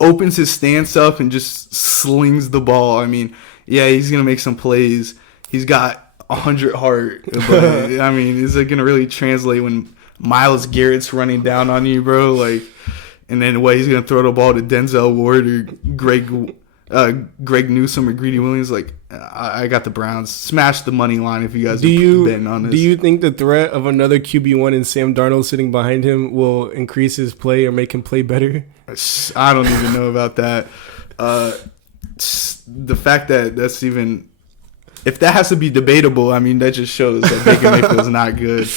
opens his stance up and just slings the ball. I mean, yeah, he's going to make some plays. He's got 100 heart. But, I mean, is it going to really translate when Myles Garrett's running down on you, bro? Like... And then what, he's going to throw the ball to Denzel Ward or Greg Newsome or Greedy Williams? Like, I got the Browns. Smash the money line if you guys are betting on this. Do you think the threat of another QB1 and Sam Darnold sitting behind him will increase his play or make him play better? I don't even know about that. The fact that that's even... If that has to be debatable, I mean, that just shows that Baker Mayfield's not good.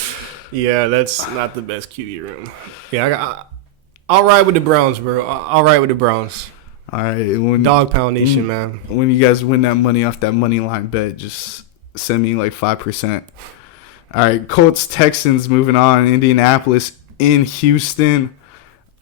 Yeah, that's not the best QB room. Yeah, I'll ride with the Browns, bro. I'll ride with the Browns. All right. Dog Pound Nation, man. When you guys win that money off that money line bet, just send me like 5%. All right. Colts, Texans, moving on. Indianapolis in Houston.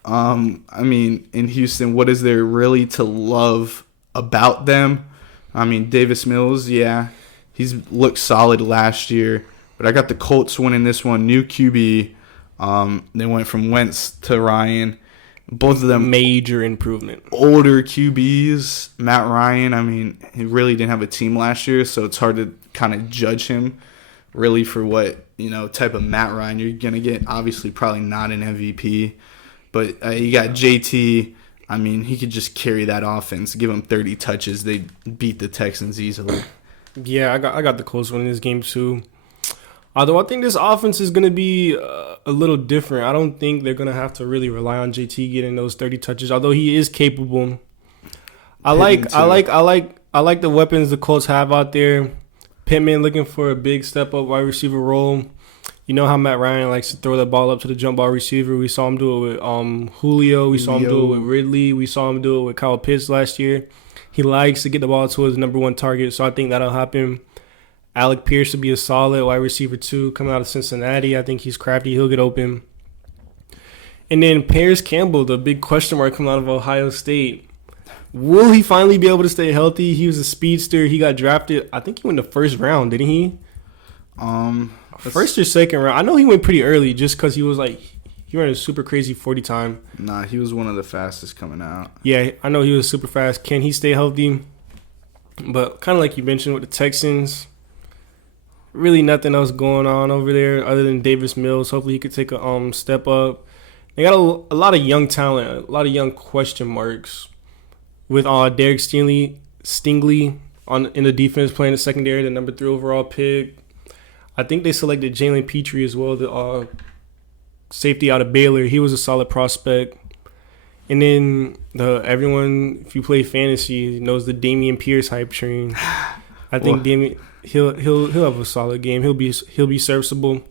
I mean, in Houston, what is there really to love about them? I mean, Davis Mills, yeah. He's looked solid last year. But I got the Colts winning this one. New QB. They went from Wentz to Ryan. Both of them major improvement. Older QBs. Matt Ryan, I mean, he really didn't have a team last year, so it's hard to kind of judge him really for what, type of Matt Ryan you're going to get. Obviously, probably not an MVP. But you got JT. I mean, he could just carry that offense. Give him 30 touches. They beat the Texans easily. Yeah, I got the Colts winning this game too. Although I think this offense is going to be a little different. I don't think they're going to have to really rely on JT getting those 30 touches. Although he is capable. I like the weapons the Colts have out there. Pittman looking for a big step up wide receiver role. You know how Matt Ryan likes to throw that ball up to the jump ball receiver. We saw him do it with Julio. We saw him do it with Ridley. We saw him do it with Kyle Pitts last year. He likes to get the ball to his number one target, so I think that'll happen. Alec Pierce will be a solid wide receiver too, coming out of Cincinnati. I think he's crafty. He'll get open. And then Paris Campbell, the big question mark coming out of Ohio State. Will he finally be able to stay healthy? He was a speedster. He got drafted. I think he went the first round, didn't he? First or second round. I know he went pretty early just because he ran a super crazy 40 time. Nah, he was one of the fastest coming out. Yeah, I know he was super fast. Can he stay healthy? But kind of like you mentioned with the Texans, really nothing else going on over there other than Davis Mills. Hopefully he could take a step up. They got a lot of young talent, a lot of young question marks with Derek Stingley in the defense playing the secondary, the number 3 overall pick. I think they selected Jalen Petrie as well, the safety out of Baylor. He was a solid prospect. And then everyone, if you play fantasy, knows the Dameon Pierce hype train. I think he'll have a solid game. He'll be serviceable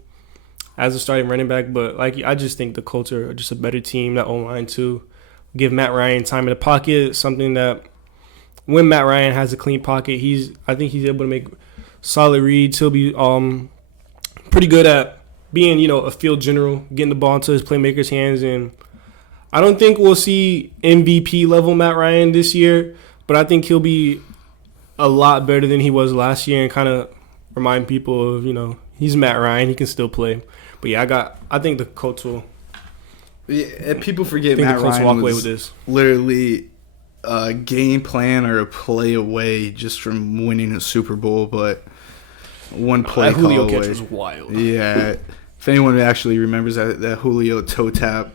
as a starting running back. But I just think the Colts are just a better team. That O-line too. Give Matt Ryan time in the pocket. Something that when Matt Ryan has a clean pocket, I think he's able to make solid reads. He'll be pretty good at being, a field general, getting the ball into his playmakers' hands. And I don't think we'll see MVP level Matt Ryan this year, but I think he'll be a lot better than he was last year and kind of remind people of, he's Matt Ryan. He can still play. But yeah, I think the Colts will. Yeah, people forget Matt Ryan walk away with this. Literally a game plan or a play away just from winning a Super Bowl, but one play call Julio away. catch was wild. Yeah. If anyone actually remembers that Julio toe tap,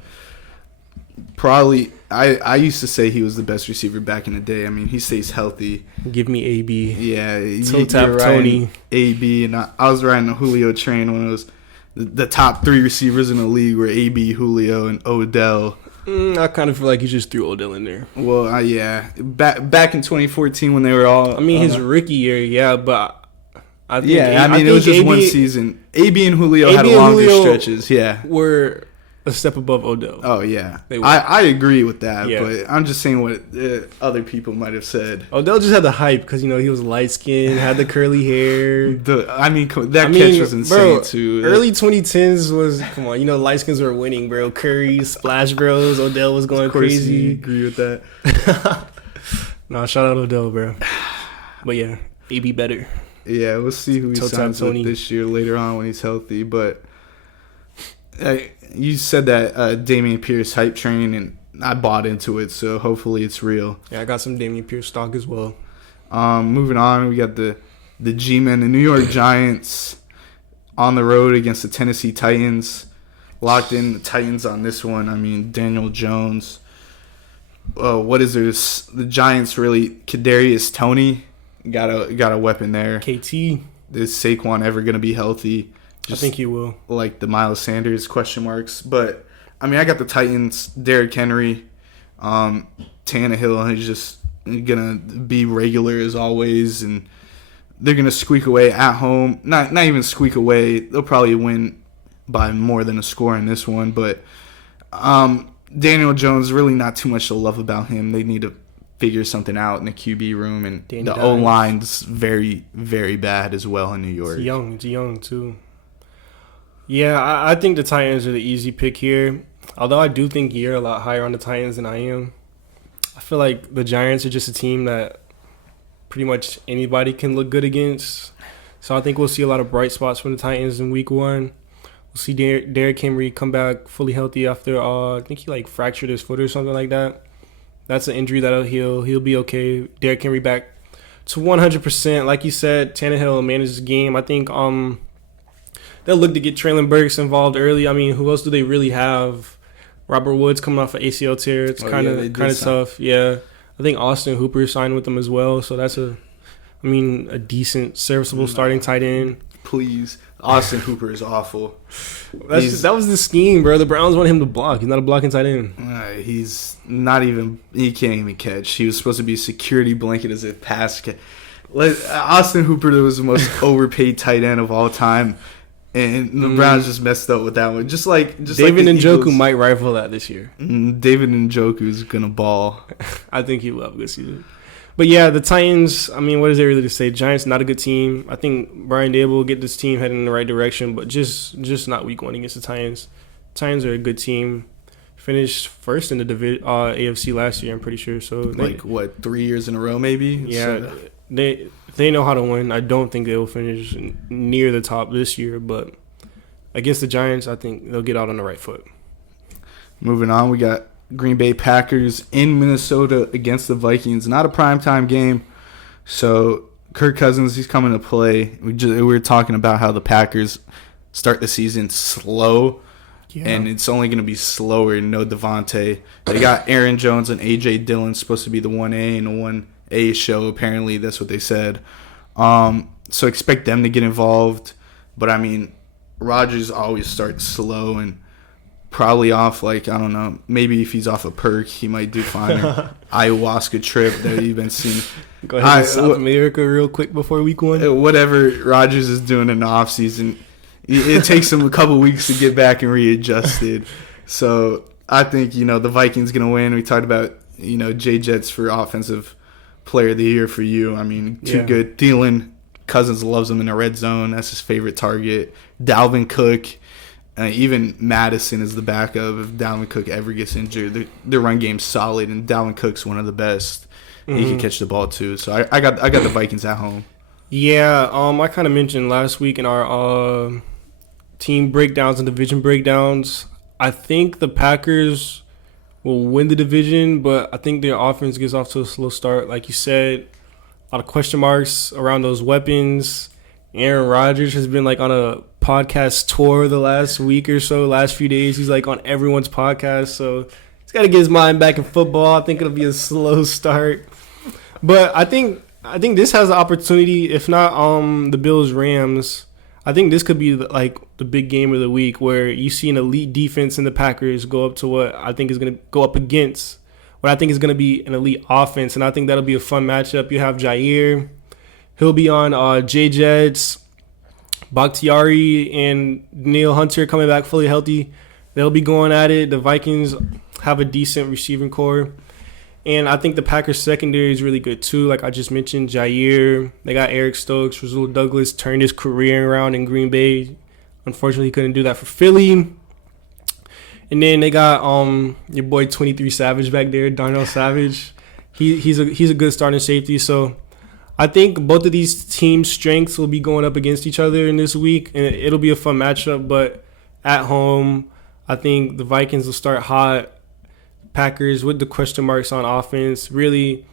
probably I used to say he was the best receiver back in the day. I mean, he stays healthy. Give me AB. Yeah, toe tap Tony. AB, and I was riding the Julio train when it was the top 3 receivers in the league were AB, Julio, and Odell. I kind of feel like you just threw Odell in there. Well, yeah, back in 2014 when they were all. I mean, his rookie year, yeah, but. I think it was just one season. AB and Julio had longer stretches. Yeah, were a step above Odell. Oh yeah, I agree with that. Yeah. But I'm just saying what other people might have said. Odell just had the hype because he was light skinned, had the curly hair. Catch was insane bro, too. Early 2010s was light skins were winning, bro. Curry, Splash Bros. Odell was going crazy. You agree with that? No, shout out Odell, bro. But yeah, AB better. Yeah, we'll see who he signs with this year later on when he's healthy. But you said that Dameon Pierce hype train, and I bought into it, so hopefully it's real. Yeah, I got some Dameon Pierce stock as well. Moving on, we got the G-Men, the New York Giants, on the road against the Tennessee Titans. Locked in the Titans on this one. I mean, Daniel Jones. What is this? The Giants really? Kadarius Toney. Got a weapon there. KT. Is Saquon ever going to be healthy? I think he will. Like the Miles Sanders question marks. But, I mean, I got the Titans, Derrick Henry, Tannehill. He's just going to be regular as always. And they're going to squeak away at home. Not even squeak away. They'll probably win by more than a score in this one. But Daniel Jones, really not too much to love about him. They need to figure something out in the QB room, and the O-line's very, very bad as well in New York. It's young too. Yeah, I think the Titans are the easy pick here. Although I do think you're a lot higher on the Titans than I am. I feel like the Giants are just a team that pretty much anybody can look good against. So I think we'll see a lot of bright spots from the Titans in Week 1. We'll see Derrick Henry come back fully healthy after I think he fractured his foot or something like that. That's an injury that'll heal. He'll be okay. Derrick Henry back to 100%. Like you said, Tannehill will manage his game. I think they'll look to get Traylon Burks involved early. I mean, who else do they really have? Robert Woods coming off an ACL tear. It's kind of tough. Yeah, I think Austin Hooper signed with them as well. So that's a decent, serviceable starting tight end. Please. Austin Hooper is awful. That was the scheme, bro. The Browns want him to block. He's not a blocking tight end. He's not even. He can't even catch. He was supposed to be a security blanket as a pass catch. Austin Hooper was the most overpaid tight end of all time, and the Browns just messed up with that one. Just like David Njoku might rifle that this year. David Njoku is gonna ball. I think he will have a good season. But yeah, the Titans, I mean, what is there really to say? Giants, not a good team. I think Brian Dable will get this team heading in the right direction, but just not Week 1 against the Titans. Titans are a good team. Finished first in the AFC last year, I'm pretty sure. So 3 years in a row, maybe? Yeah, they know how to win. I don't think they will finish near the top this year, but against the Giants, I think they'll get out on the right foot. Moving on, we got Green Bay Packers in Minnesota against the Vikings. Not a primetime game, so Kirk Cousins, he's coming to play. We were talking about how the Packers start the season slow, and it's only going to be slower. No Devontae. They got Aaron Jones and A.J. Dillon supposed to be the 1A and the 1A show. Apparently, that's what they said. So expect them to get involved. But, I mean, Rodgers always starts slow and probably off, I don't know, maybe if he's off a perk, he might do fine. Ayahuasca trip that you've been seeing. Go ahead to South America real quick before Week 1. Whatever Rodgers is doing in the offseason, it takes him a couple weeks to get back and readjusted. So I think, the Vikings going to win. We talked about, Jay Jets for Offensive Player of the Year for you. I mean, too good. Thielen, Cousins loves him in the red zone. That's his favorite target. Dalvin Cook. Even Madison is the backup if Dalvin Cook ever gets injured. Their run game's solid, and Dalvin Cook's one of the best. Mm-hmm. He can catch the ball too. So I got the Vikings at home. Yeah, I kind of mentioned last week in our team breakdowns and division breakdowns. I think the Packers will win the division, but I think their offense gets off to a slow start. Like you said, a lot of question marks around those weapons. Aaron Rodgers has been like on a podcast tour the last week or so, last few days. He's like on everyone's podcast, so he's got to get his mind back in football. I think it'll be a slow start, but I think this has an opportunity. If not, the Bills Rams. I think this could be like the big game of the week, where you see an elite defense in the Packers go up to what I think is going to go up against what I think is going to be an elite offense, and I think that'll be a fun matchup. You have Jair. He'll be on J-Jets, Bakhtiari, and Neil Hunter coming back fully healthy. They'll be going at it. The Vikings have a decent receiving core. And I think the Packers secondary is really good too. Like I just mentioned, Jair. They got Eric Stokes. Rasul Douglas turned his career around in Green Bay. Unfortunately, he couldn't do that for Philly. And then they got your boy 23 Savage back there, Darnell Savage. He's a good starting safety. So I think both of these teams' strengths will be going up against each other in this week, and it'll be a fun matchup. But at home, I think the Vikings will start hot. Packers with the question marks on offense. Really,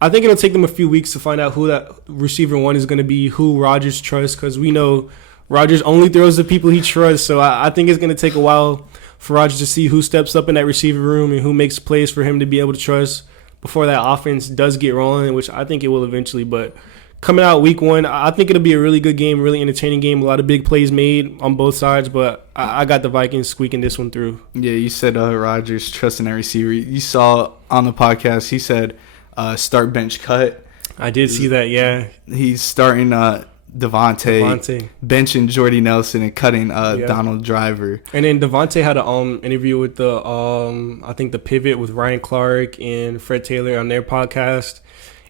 I think it'll take them a few weeks to find out who that receiver one is going to be, who Rodgers trusts, because we know Rodgers only throws the people he trusts. So I think it's going to take a while for Rodgers to see who steps up in that receiver room and who makes plays for him to be able to trust before that offense does get rolling, which I think it will eventually. But coming out week one, I think it'll be a really good game, really entertaining game. A lot of big plays made on both sides, but I got the Vikings squeaking this one through. Yeah, you said Rodgers trusting that receiver. You saw on the podcast, he said start bench cut. I did see that, yeah. He's starting Devontae, benching Jordy Nelson, and cutting Donald Driver. And then Devontae had an interview with the I think the Pivot with Ryan Clark and Fred Taylor on their podcast,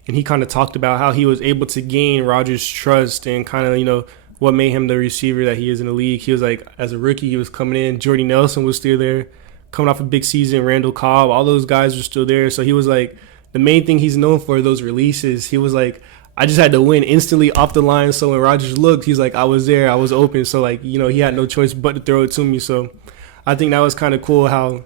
and he kind of talked about how he was able to gain Rodgers' trust and kind of what made him the receiver that he is in the league. He was like, as a rookie, he was coming in. Jordy Nelson was still there, coming off a big season. Randall Cobb, all those guys were still there. So he was like, the main thing he's known for are those releases. He was like, I just had to win instantly off the line. So when Rodgers looked, he's like, I was there, I was open. So like, he had no choice but to throw it to me. So I think that was kind of cool how,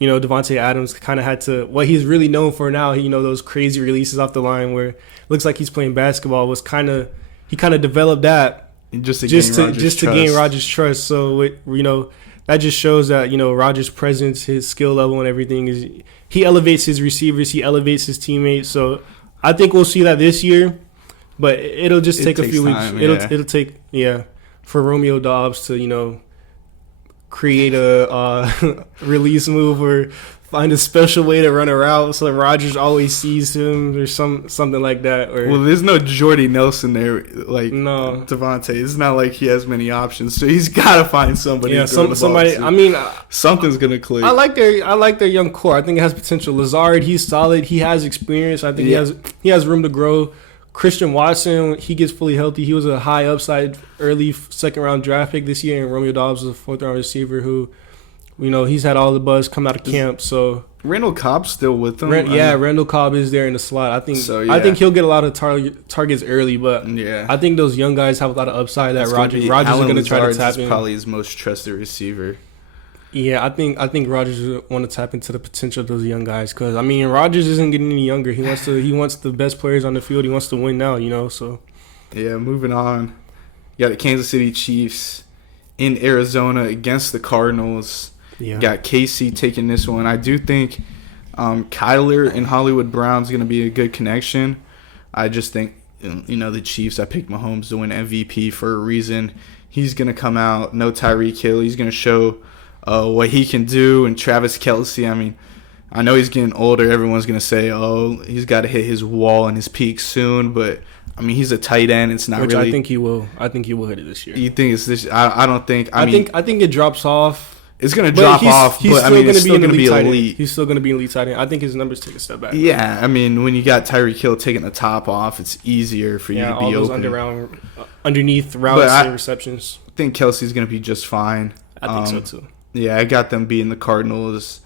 Devontae Adams kind of had to, what he's really known for now, those crazy releases off the line where it looks like he's playing basketball, was he kind of developed that just to gain Rodgers' trust. So that just shows that Rodgers' presence, his skill level, and everything is, he elevates his receivers, he elevates his teammates. So I think we'll see that this year, but it'll just take a few weeks. It'll take for Romeo Doubs to create a release move or find a special way to run a route so that Rodgers always sees him or something like that. Or there's no Jordy Nelson there like no Devontae. It's not like he has many options, so he's got to find somebody. Yeah, somebody. I mean, something's gonna click. I like their young core. I think it has potential. Lazard, he's solid. He has experience. I think he has room to grow. Christian Watson, he gets fully healthy. He was a high upside early second round draft pick this year, and Romeo Doubs was a fourth round receiver who, he's had all the buzz come out of camp. So Randall Cobb's still with them. Randall Cobb is there in the slot. I think he'll get a lot of targets early, but I think those young guys have a lot of upside that Rodgers is going to try to tap in. Probably his most trusted receiver. Yeah, I think Rodgers will want to tap into the potential of those young guys because Rodgers isn't getting any younger. He wants the best players on the field. He wants to win now. So yeah. Moving on, you got the Kansas City Chiefs in Arizona against the Cardinals. Yeah. Got KC taking this one. I do think Kyler and Hollywood Brown's going to be a good connection. I just think the Chiefs. I picked Mahomes to win MVP for a reason. He's going to come out. No Tyreek Hill. He's going to show what he can do. And Travis Kelce, I know he's getting older. Everyone's going to say, he's got to hit his wall and his peak soon. But, he's a tight end. It's not really. I think he will. I think he will hit it this year. You think it's this? I don't think. I think it drops off. It's going to drop off, but it's still going to be elite. He's still going to be elite tight end. I think his numbers take a step back. Yeah, when you got Tyreek Hill taking the top off, it's easier for you to be all open. Those underneath routes and receptions. I think Kelsey's going to be just fine. I think so, too. Yeah, I got them beating the Cardinals.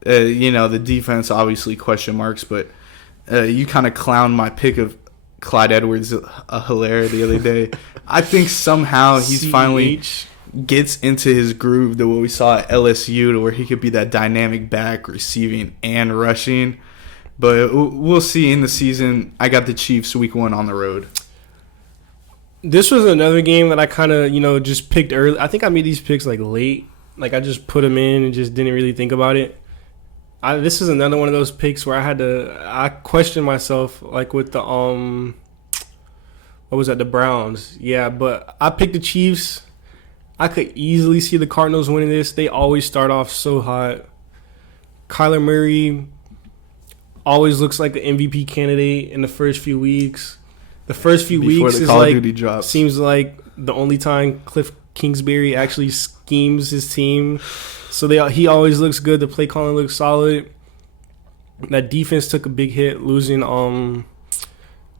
The defense, obviously, question marks, but you kind of clowned my pick of Clyde Edwards-Helaire the other day. I think somehow he's finally gets into his groove to what we saw at LSU, to where he could be that dynamic back receiving and rushing. But we'll see in the season. I got the Chiefs week 1 on the road. This was another game that I kind of, just picked early. I think I made these picks like late. Like I just put them in and just didn't really think about it. This is another one of those picks where I questioned myself, like with the what was that, the Browns? Yeah, but I picked the Chiefs. I could easily see the Cardinals winning this. They always start off so hot. Kyler Murray always looks like an MVP candidate in the first few weeks. The first few Before weeks the is Call of like Duty drops. Seems like the only time Cliff Kingsbury actually schemes his team. So he always looks good. The play calling looks solid. That defense took a big hit losing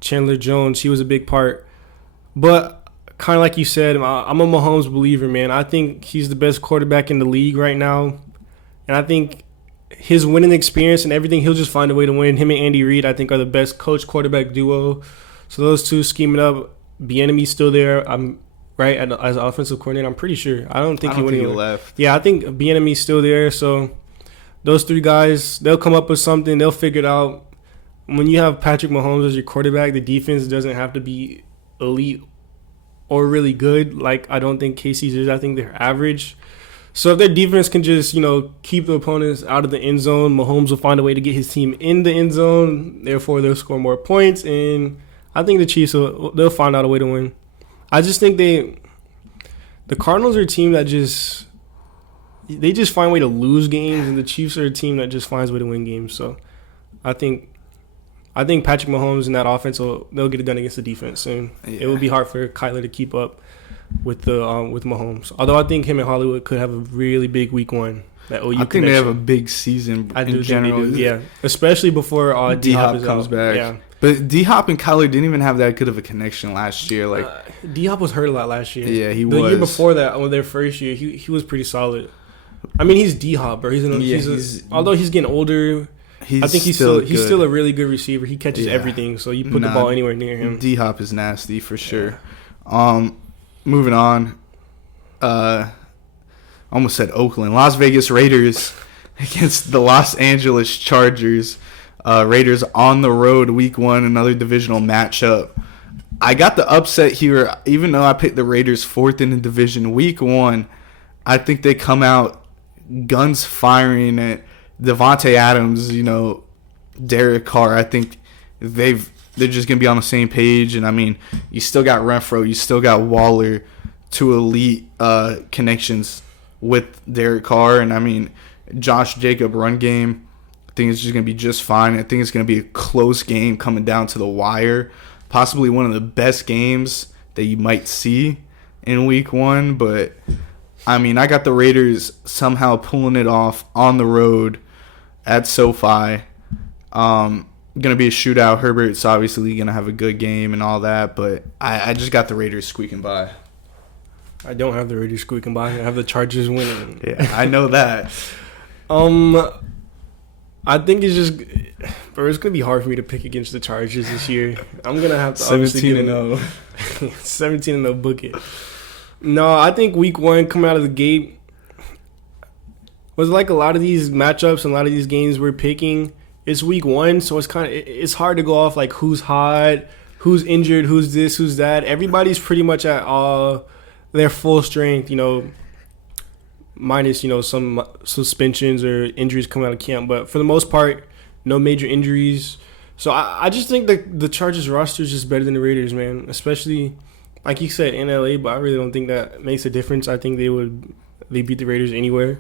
Chandler Jones. He was a big part. But kind of like you said, I'm a Mahomes believer, man. I think he's the best quarterback in the league right now. And I think his winning experience and everything, he'll just find a way to win. Him and Andy Reid, I think, are the best coach-quarterback duo. So those two scheming up. Bieniemy's still there. I'm right as an offensive coordinator. I'm pretty sure. I don't think he left. Yeah, I think Bieniemy's still there. So those three guys, they'll come up with something. They'll figure it out. When you have Patrick Mahomes as your quarterback, the defense doesn't have to be elite or really good. Like, I don't think KC's is. I think they're average. So if their defense can just, keep the opponents out of the end zone, Mahomes will find a way to get his team in the end zone. Therefore, they'll score more points. And I think the Chiefs, they'll find out a way to win. I just think the Cardinals are a team that they just find a way to lose games, and the Chiefs are a team that just finds a way to win games. So I think Patrick Mahomes and that offense they'll get it done against the defense, and it will be hard for Kyler to keep up with Mahomes. Although I think him and Hollywood could have a really big week 1. That OU I think they have a big season in general. Think they do, yeah, especially before D-Hop comes back. Yeah. But D-Hop and Kyler didn't even have that good of a connection last year. Like D-Hop was hurt a lot last year. Yeah, he was. The year before that, on their first year, he was pretty solid. I mean, he's D-Hop, bro. Although he's getting older, I think he's still a really good receiver. He catches everything, so you put the ball anywhere near him. D-Hop is nasty for sure. Yeah. Moving on. Almost said Oakland. Las Vegas Raiders against the Los Angeles Chargers. Raiders on the road, week 1, another divisional matchup. I got the upset here, even though I picked the Raiders 4th in the division. Week 1, I think they come out guns firing at Devontae Adams, Derek Carr. I think they're just going to be on the same page. And, I mean, you still got Renfro. You still got Waller, 2 elite connections with Derek Carr. And, I mean, Josh Jacob run game, I think it's just going to be just fine. I think it's going to be a close game coming down to the wire. Possibly one of the best games that you might see in week 1. But, I mean, I got the Raiders somehow pulling it off on the road at SoFi. Going to be a shootout. Herbert's obviously going to have a good game and all that. But I just got the Raiders squeaking by. I don't have the Raiders squeaking by. I have the Chargers winning. Yeah, I know that. I think it's going to be hard for me to pick against the Chargers this year. I'm going to have to 17-0. 17-0 book it. No, I think week 1 coming out of the gate was like a lot of these matchups and a lot of these games we're picking. It's week 1, so it's hard to go off like who's hot, who's injured, who's this, who's that. Everybody's pretty much at their full strength, minus, some suspensions or injuries coming out of camp. But for the most part, no major injuries. So I just think the Chargers roster is just better than the Raiders, man. Especially, like you said, in LA, but I really don't think that makes a difference. I think they beat the Raiders anywhere.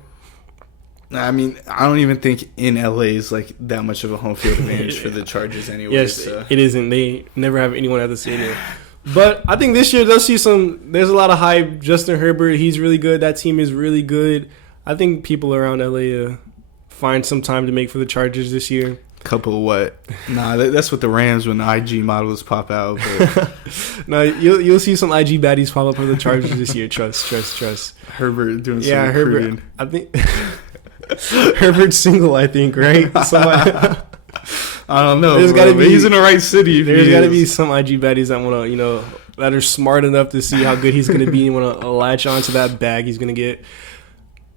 I mean, I don't even think in LA is like that much of a home field advantage for the Chargers anyway. Yes, so. It isn't. They never have anyone at the stadium. But I think this year they'll see there's a lot of hype. Justin Herbert, he's really good. That team is really good. I think people around LA find some time to make for the Chargers this year. Couple of what? Nah, that's what the Rams when the IG models pop out. But. No, you'll see some IG baddies pop up for the Chargers this year. Trust. Herbert doing some recruiting. Herbert. I think Herbert's single. I think right. I don't know. He's in the right city. There's got to be some IG baddies that want to that are smart enough to see how good he's going to be and want to latch onto that bag he's going to get.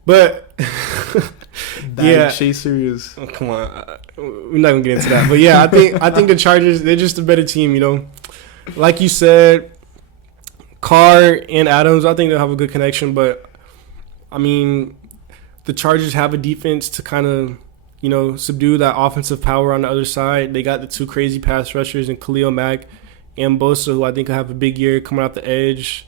But Bag chaser is. Oh, come on, we're not gonna get into that. But yeah, I think the Chargers, they're just a better team. You know, like you said, Carr and Adams, I think they'll have a good connection. But I mean, the Chargers have a defense to kind of, you know, subdue that offensive power on the other side. They got the two crazy pass rushers in Khalil Mack and Bosa, who I think will have a big year coming out the edge.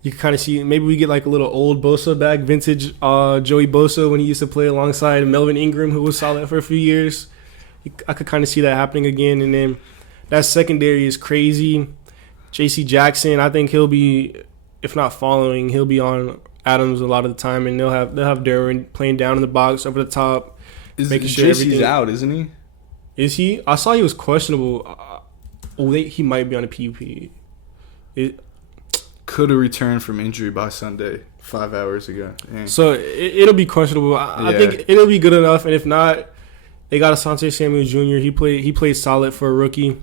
You can kind of see maybe we get like a little old Bosa back, vintage Joey Bosa when he used to play alongside Melvin Ingram, who was solid for a few years. I could kind of see that happening again. And then that secondary is crazy. J.C. Jackson, I think he'll be, if not following, he'll be on Adams a lot of the time, and they'll have Derwin playing down in the box over the top, making sure JC's out, isn't he? Is he? I saw he was questionable. He might be on a PUP. Could have returned from injury by Sunday, 5 hours ago. Dang. So it'll be questionable. I think it'll be good enough, and if not, they got Asante Samuel Jr. He played solid for a rookie.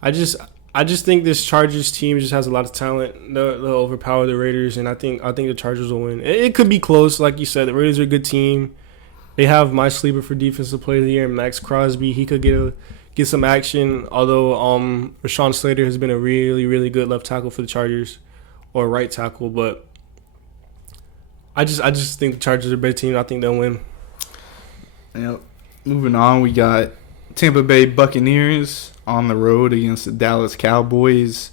I just think this Chargers team just has a lot of talent. They'll overpower the Raiders, and I think the Chargers will win. It could be close, like you said. The Raiders are a good team. They have my sleeper for defensive player of the year, Max Crosby. He could get some action. Although Rashawn Slater has been a really, really good left tackle for the Chargers, or right tackle. But I just think the Chargers are a better team. I think they'll win. Yep. Moving on, we got Tampa Bay Buccaneers on the road against the Dallas Cowboys.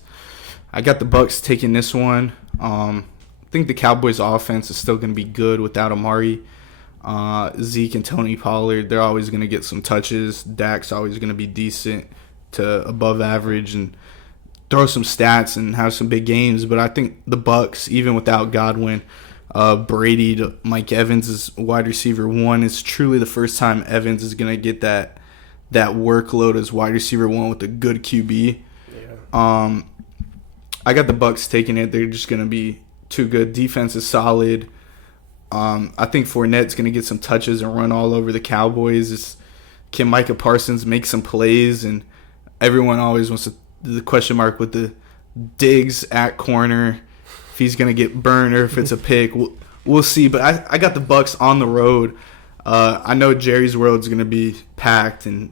I got the Bucs taking this one. I think the Cowboys' offense is still going to be good without Amari. Zeke and Tony Pollard, they're always going to get some touches. Dak's always going to be decent to above average and throw some stats and have some big games. But I think the Bucs, even without Godwin, Brady to Mike Evans is wide receiver one. It's truly the first time Evans is going to get that workload as wide receiver one with a good QB. Yeah. I got the Bucs taking it. They're just going to be too good. Defense is solid. I think Fournette's going to get some touches and run all over the Cowboys. Can Micah Parsons make some plays? And everyone always wants the question mark with the Diggs at corner, if he's going to get burned or if it's a pick. We'll see. But I got the Bucs on the road. I know Jerry's World's going to be packed, and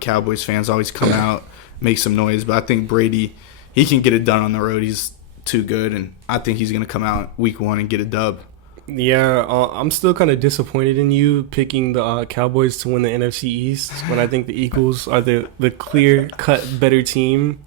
Cowboys fans always come out, make some noise. But I think Brady, he can get it done on the road. He's too good, and I think he's going to come out week one and get a dub. Yeah, I'm still kind of disappointed in you picking the Cowboys to win the NFC East when I think the Eagles are the clear-cut better team.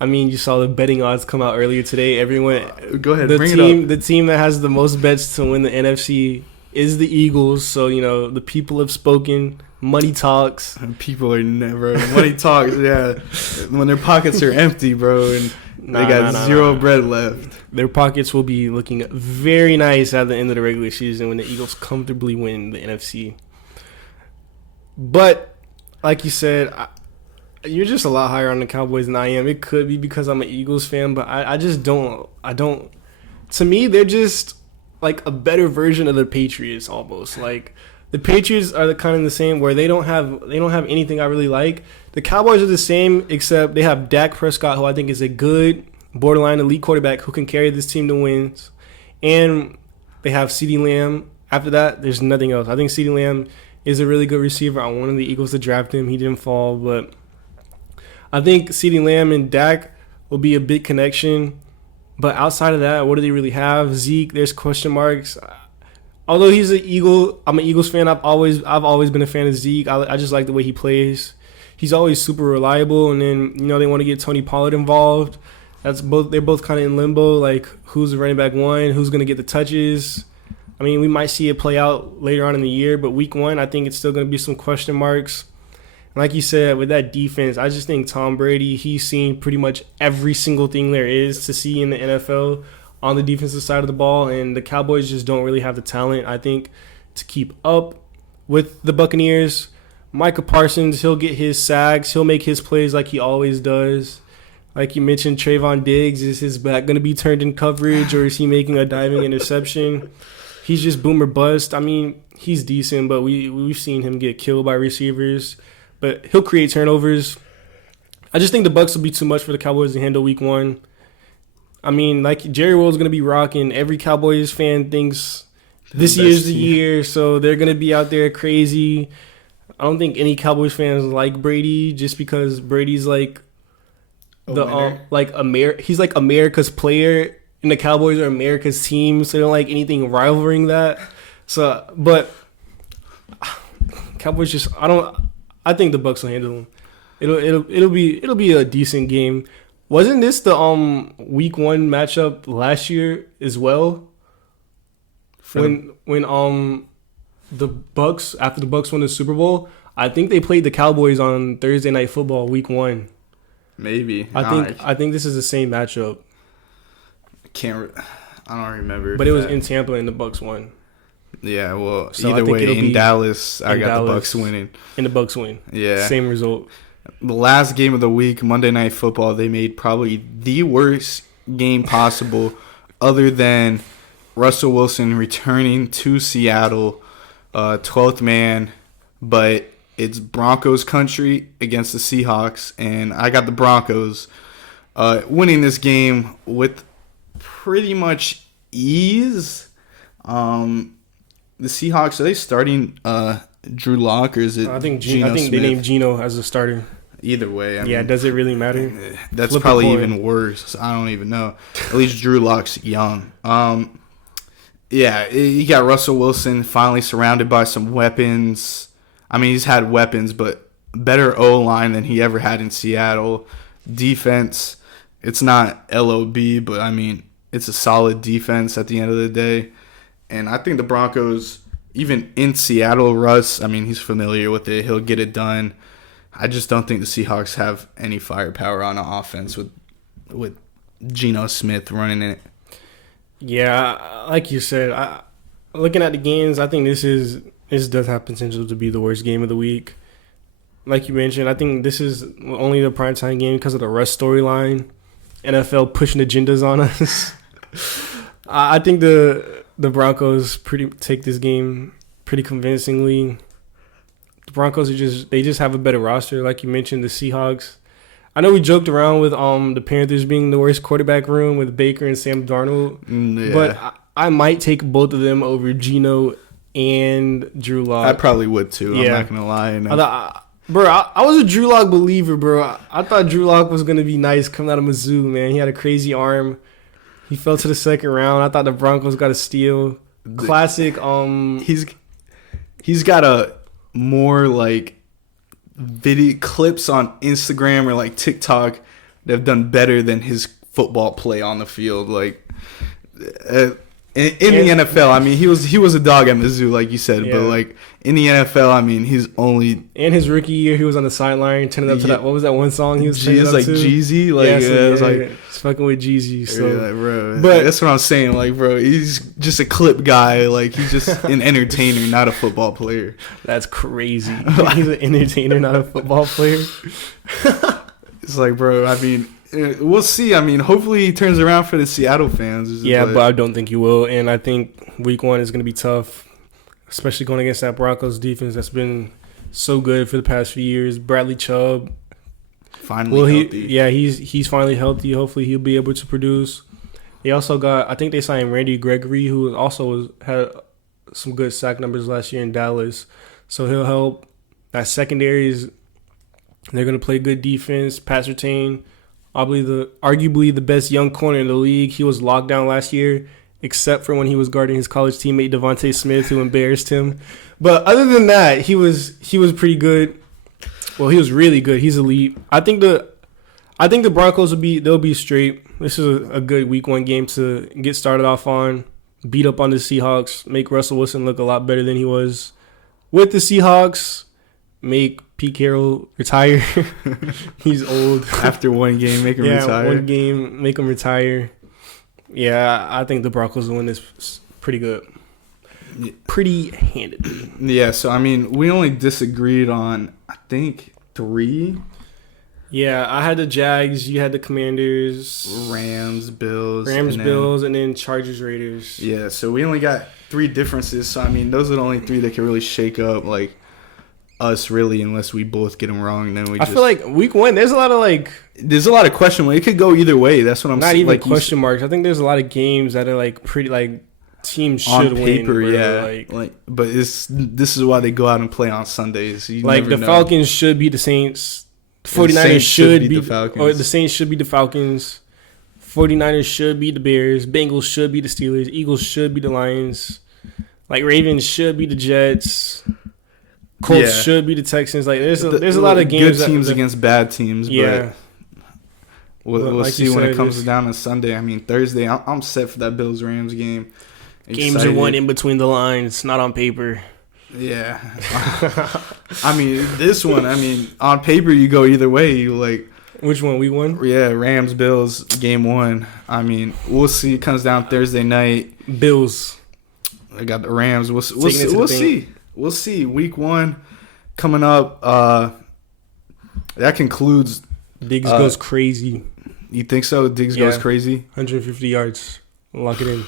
I mean, you saw the betting odds come out earlier today. Everyone, go ahead, bring it up. The team that has the most bets to win the NFC is the Eagles. So, the people have spoken. Money talks. People are never money talks. Yeah, when their pockets are empty, bro, and they got zero bread left. Their pockets will be looking very nice at the end of the regular season when the Eagles comfortably win the NFC. But like you said, you're just a lot higher on the Cowboys than I am. It could be because I'm an Eagles fan, but I just don't. To me, they're just like a better version of the Patriots almost. Like the Patriots are kind of the same where they don't have anything I really like. The Cowboys are the same, except they have Dak Prescott, who I think is a good borderline elite quarterback who can carry this team to wins. And they have CeeDee Lamb. After that, there's nothing else. I think CeeDee Lamb is a really good receiver. I wanted the Eagles to draft him. He didn't fall, but I think CeeDee Lamb and Dak will be a big connection. But outside of that, what do they really have? Zeke, there's question marks. Although he's an Eagle, I'm an Eagles fan. I've always been a fan of Zeke. I just like the way he plays. He's always super reliable. And then they want to get Tony Pollard involved. They're both kind of in limbo. Like who's the running back one? Who's going to get the touches? I mean, we might see it play out later on in the year, but week one, I think it's still going to be some question marks. And like you said, with that defense, I just think Tom Brady, he's seen pretty much every single thing there is to see in the NFL on the defensive side of the ball, and the Cowboys just don't really have the talent, I think, to keep up with the Buccaneers. Micah Parsons, he'll get his sacks. He'll make his plays like he always does. Like you mentioned, Trayvon Diggs, is his back going to be turned in coverage, or is he making a diving interception? He's just boom or bust. I mean, he's decent, but we've seen him get killed by receivers. But he'll create turnovers. I just think the Bucs will be too much for the Cowboys to handle week one. I mean, like Jerry World's gonna be rocking. Every Cowboys fan thinks this year's the year, so they're gonna be out there crazy. I don't think any Cowboys fans like Brady just because Brady's like he's like America's player and the Cowboys are America's team, so they don't like anything rivaling that. So, but Cowboys just I think the Bucs will handle them. It'll be a decent game. Wasn't this the week 1 matchup last year as well? When the Bucs, after the Bucs won the Super Bowl, I think they played the Cowboys on Thursday Night Football week 1. Maybe. I think this is the same matchup. I don't remember. But it was in Tampa and the Bucs won. Yeah, well, so either way, in Dallas, I got the Bucs winning. And the Bucs win. Yeah. Same result. The last game of the week, Monday Night Football, they made probably the worst game possible other than Russell Wilson returning to Seattle, 12th man, but it's Broncos country against the Seahawks, and I got the Broncos winning this game with pretty much ease. The Seahawks, are they starting Drew Lock or is it Geno Smith? They named Geno as a starter. Either way, I mean, does it really matter? That's probably even worse. I don't even know. At least Drew Lock's young. Yeah, you got Russell Wilson finally surrounded by some weapons. I mean, he's had weapons, but better O-line than he ever had in Seattle. Defense, it's not LOB, but I mean, it's a solid defense at the end of the day. And I think the Broncos, even in Seattle, Russ, I mean, he's familiar with it. He'll get it done. I just don't think the Seahawks have any firepower on the offense with Geno Smith running it. Yeah, like you said, looking at the games, I think this does have potential to be the worst game of the week. Like you mentioned, I think this is only the primetime game because of the Russ storyline. NFL pushing agendas on us. I think the Broncos take this game pretty convincingly. The Broncos they just have a better roster, like you mentioned. The Seahawks, I know we joked around with the Panthers being the worst quarterback room with Baker and Sam Darnold, but I might take both of them over Geno and Drew Lock. I probably would too. Yeah. I'm not gonna lie. I was a Drew Lock believer, bro. I thought Drew Lock was gonna be nice coming out of Mizzou, man. He had a crazy arm. He fell to the second round. I thought the Broncos got a steal. Classic. He's got a more like video clips on Instagram or like TikTok that have done better than his football play on the field. Like in the NFL, I mean, he was a dog at Mizzou, like you said, but like in the NFL, I mean, he's only in his rookie year, he was on the sideline turning up to that. What was that one song he was turning up like to? Jeezy, like it was like he's fucking with Jeezy. So, like, bro, but that's what I'm saying. Like, bro, he's just a clip guy. Like, he's just an entertainer, not a football player. That's crazy. He's an entertainer, not a football player. It's like, bro, I mean, we'll see. I mean, hopefully he turns around for the Seattle fans. Yeah, but I don't think he will. And I think week 1 is going to be tough, especially going against that Broncos defense that's been so good for the past few years. Bradley Chubb. Finally healthy. Yeah, he's finally healthy. Hopefully he'll be able to produce. They also got, I think they signed Randy Gregory, who also had some good sack numbers last year in Dallas. So he'll help. That secondary they're going to play good defense. Pat Surtain, arguably the best young corner in the league. He was locked down last year, except for when he was guarding his college teammate Devontae Smith, who embarrassed him. But other than that, he was pretty good. Well, he was really good. He's elite. I think the Broncos they'll be straight. This is a good week 1 game to get started off on. Beat up on the Seahawks, make Russell Wilson look a lot better than he was with the Seahawks. Make Pete Carroll retire. He's old. After one game, make him retire. Yeah, one game, make him retire. Yeah, I think the Broncos will win this pretty good. Pretty handedly. Yeah, so, I mean, we only disagreed on, I think, 3. Yeah, I had the Jags, you had the Commanders. Rams, Bills, and then Chargers, Raiders. Yeah, so we only got 3 differences. So, I mean, those are the only 3 that can really shake up, like, us really, unless we both get them wrong. Then I feel like week 1, there's a lot of like. There's a lot of question marks. It could go either way. That's what I'm saying. Not even like, question marks. I think there's a lot of games that are like pretty like teams should on paper, win. Yeah. But this is why they go out and play on Sundays. You like never the know. Falcons should beat the Saints. 49ers Saints should beat the Falcons. Or the Saints should beat the Falcons. 49ers should beat the Bears. Bengals should beat the Steelers. Eagles should beat the Lions. Like Ravens should beat the Jets. Colts should beat the Texans. Like there's a lot of games. Good teams against bad teams. Yeah. But we'll like see when it comes down to Sunday. I mean, Thursday, I'm set for that Bills-Rams game. Games are won in between the lines, not on paper. Yeah. I mean, this one, on paper, you go either way. You like. Which one? We won? Yeah, Rams, Bills, game 1. I mean, we'll see. It comes down Thursday night. Bills. I got the Rams. We'll see. We'll see. Week 1 coming up. That concludes. Diggs goes crazy. You think so? Diggs goes crazy? 150 yards. Lock it in.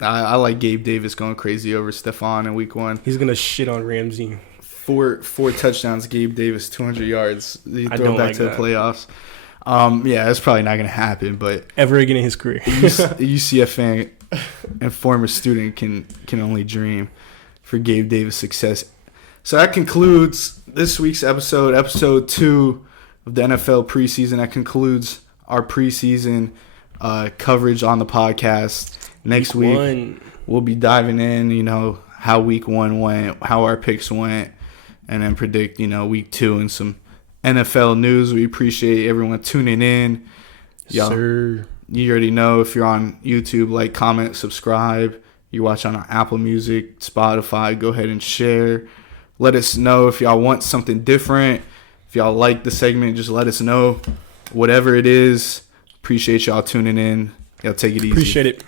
I like Gabe Davis going crazy over Stephon in week 1. He's going to shit on Ramsey. Four touchdowns, Gabe Davis, 200 yards. You throw back to the playoffs. Yeah, that's probably not going to happen. But ever again in his career. A UCF fan and former student can only dream for Gabe Davis' success. So that concludes this week's episode 2 of the NFL preseason. That concludes our preseason coverage on the podcast. Next week, we'll be diving in, how week 1 went, how our picks went, and then predict, week 2 and some NFL news. We appreciate everyone tuning in. Y'all, sir. You already know, if you're on YouTube, like, comment, subscribe. You watch on Apple Music, Spotify, go ahead and share. Let us know if y'all want something different. If y'all like the segment, just let us know. Whatever it is, appreciate y'all tuning in. Y'all take it easy. Appreciate it.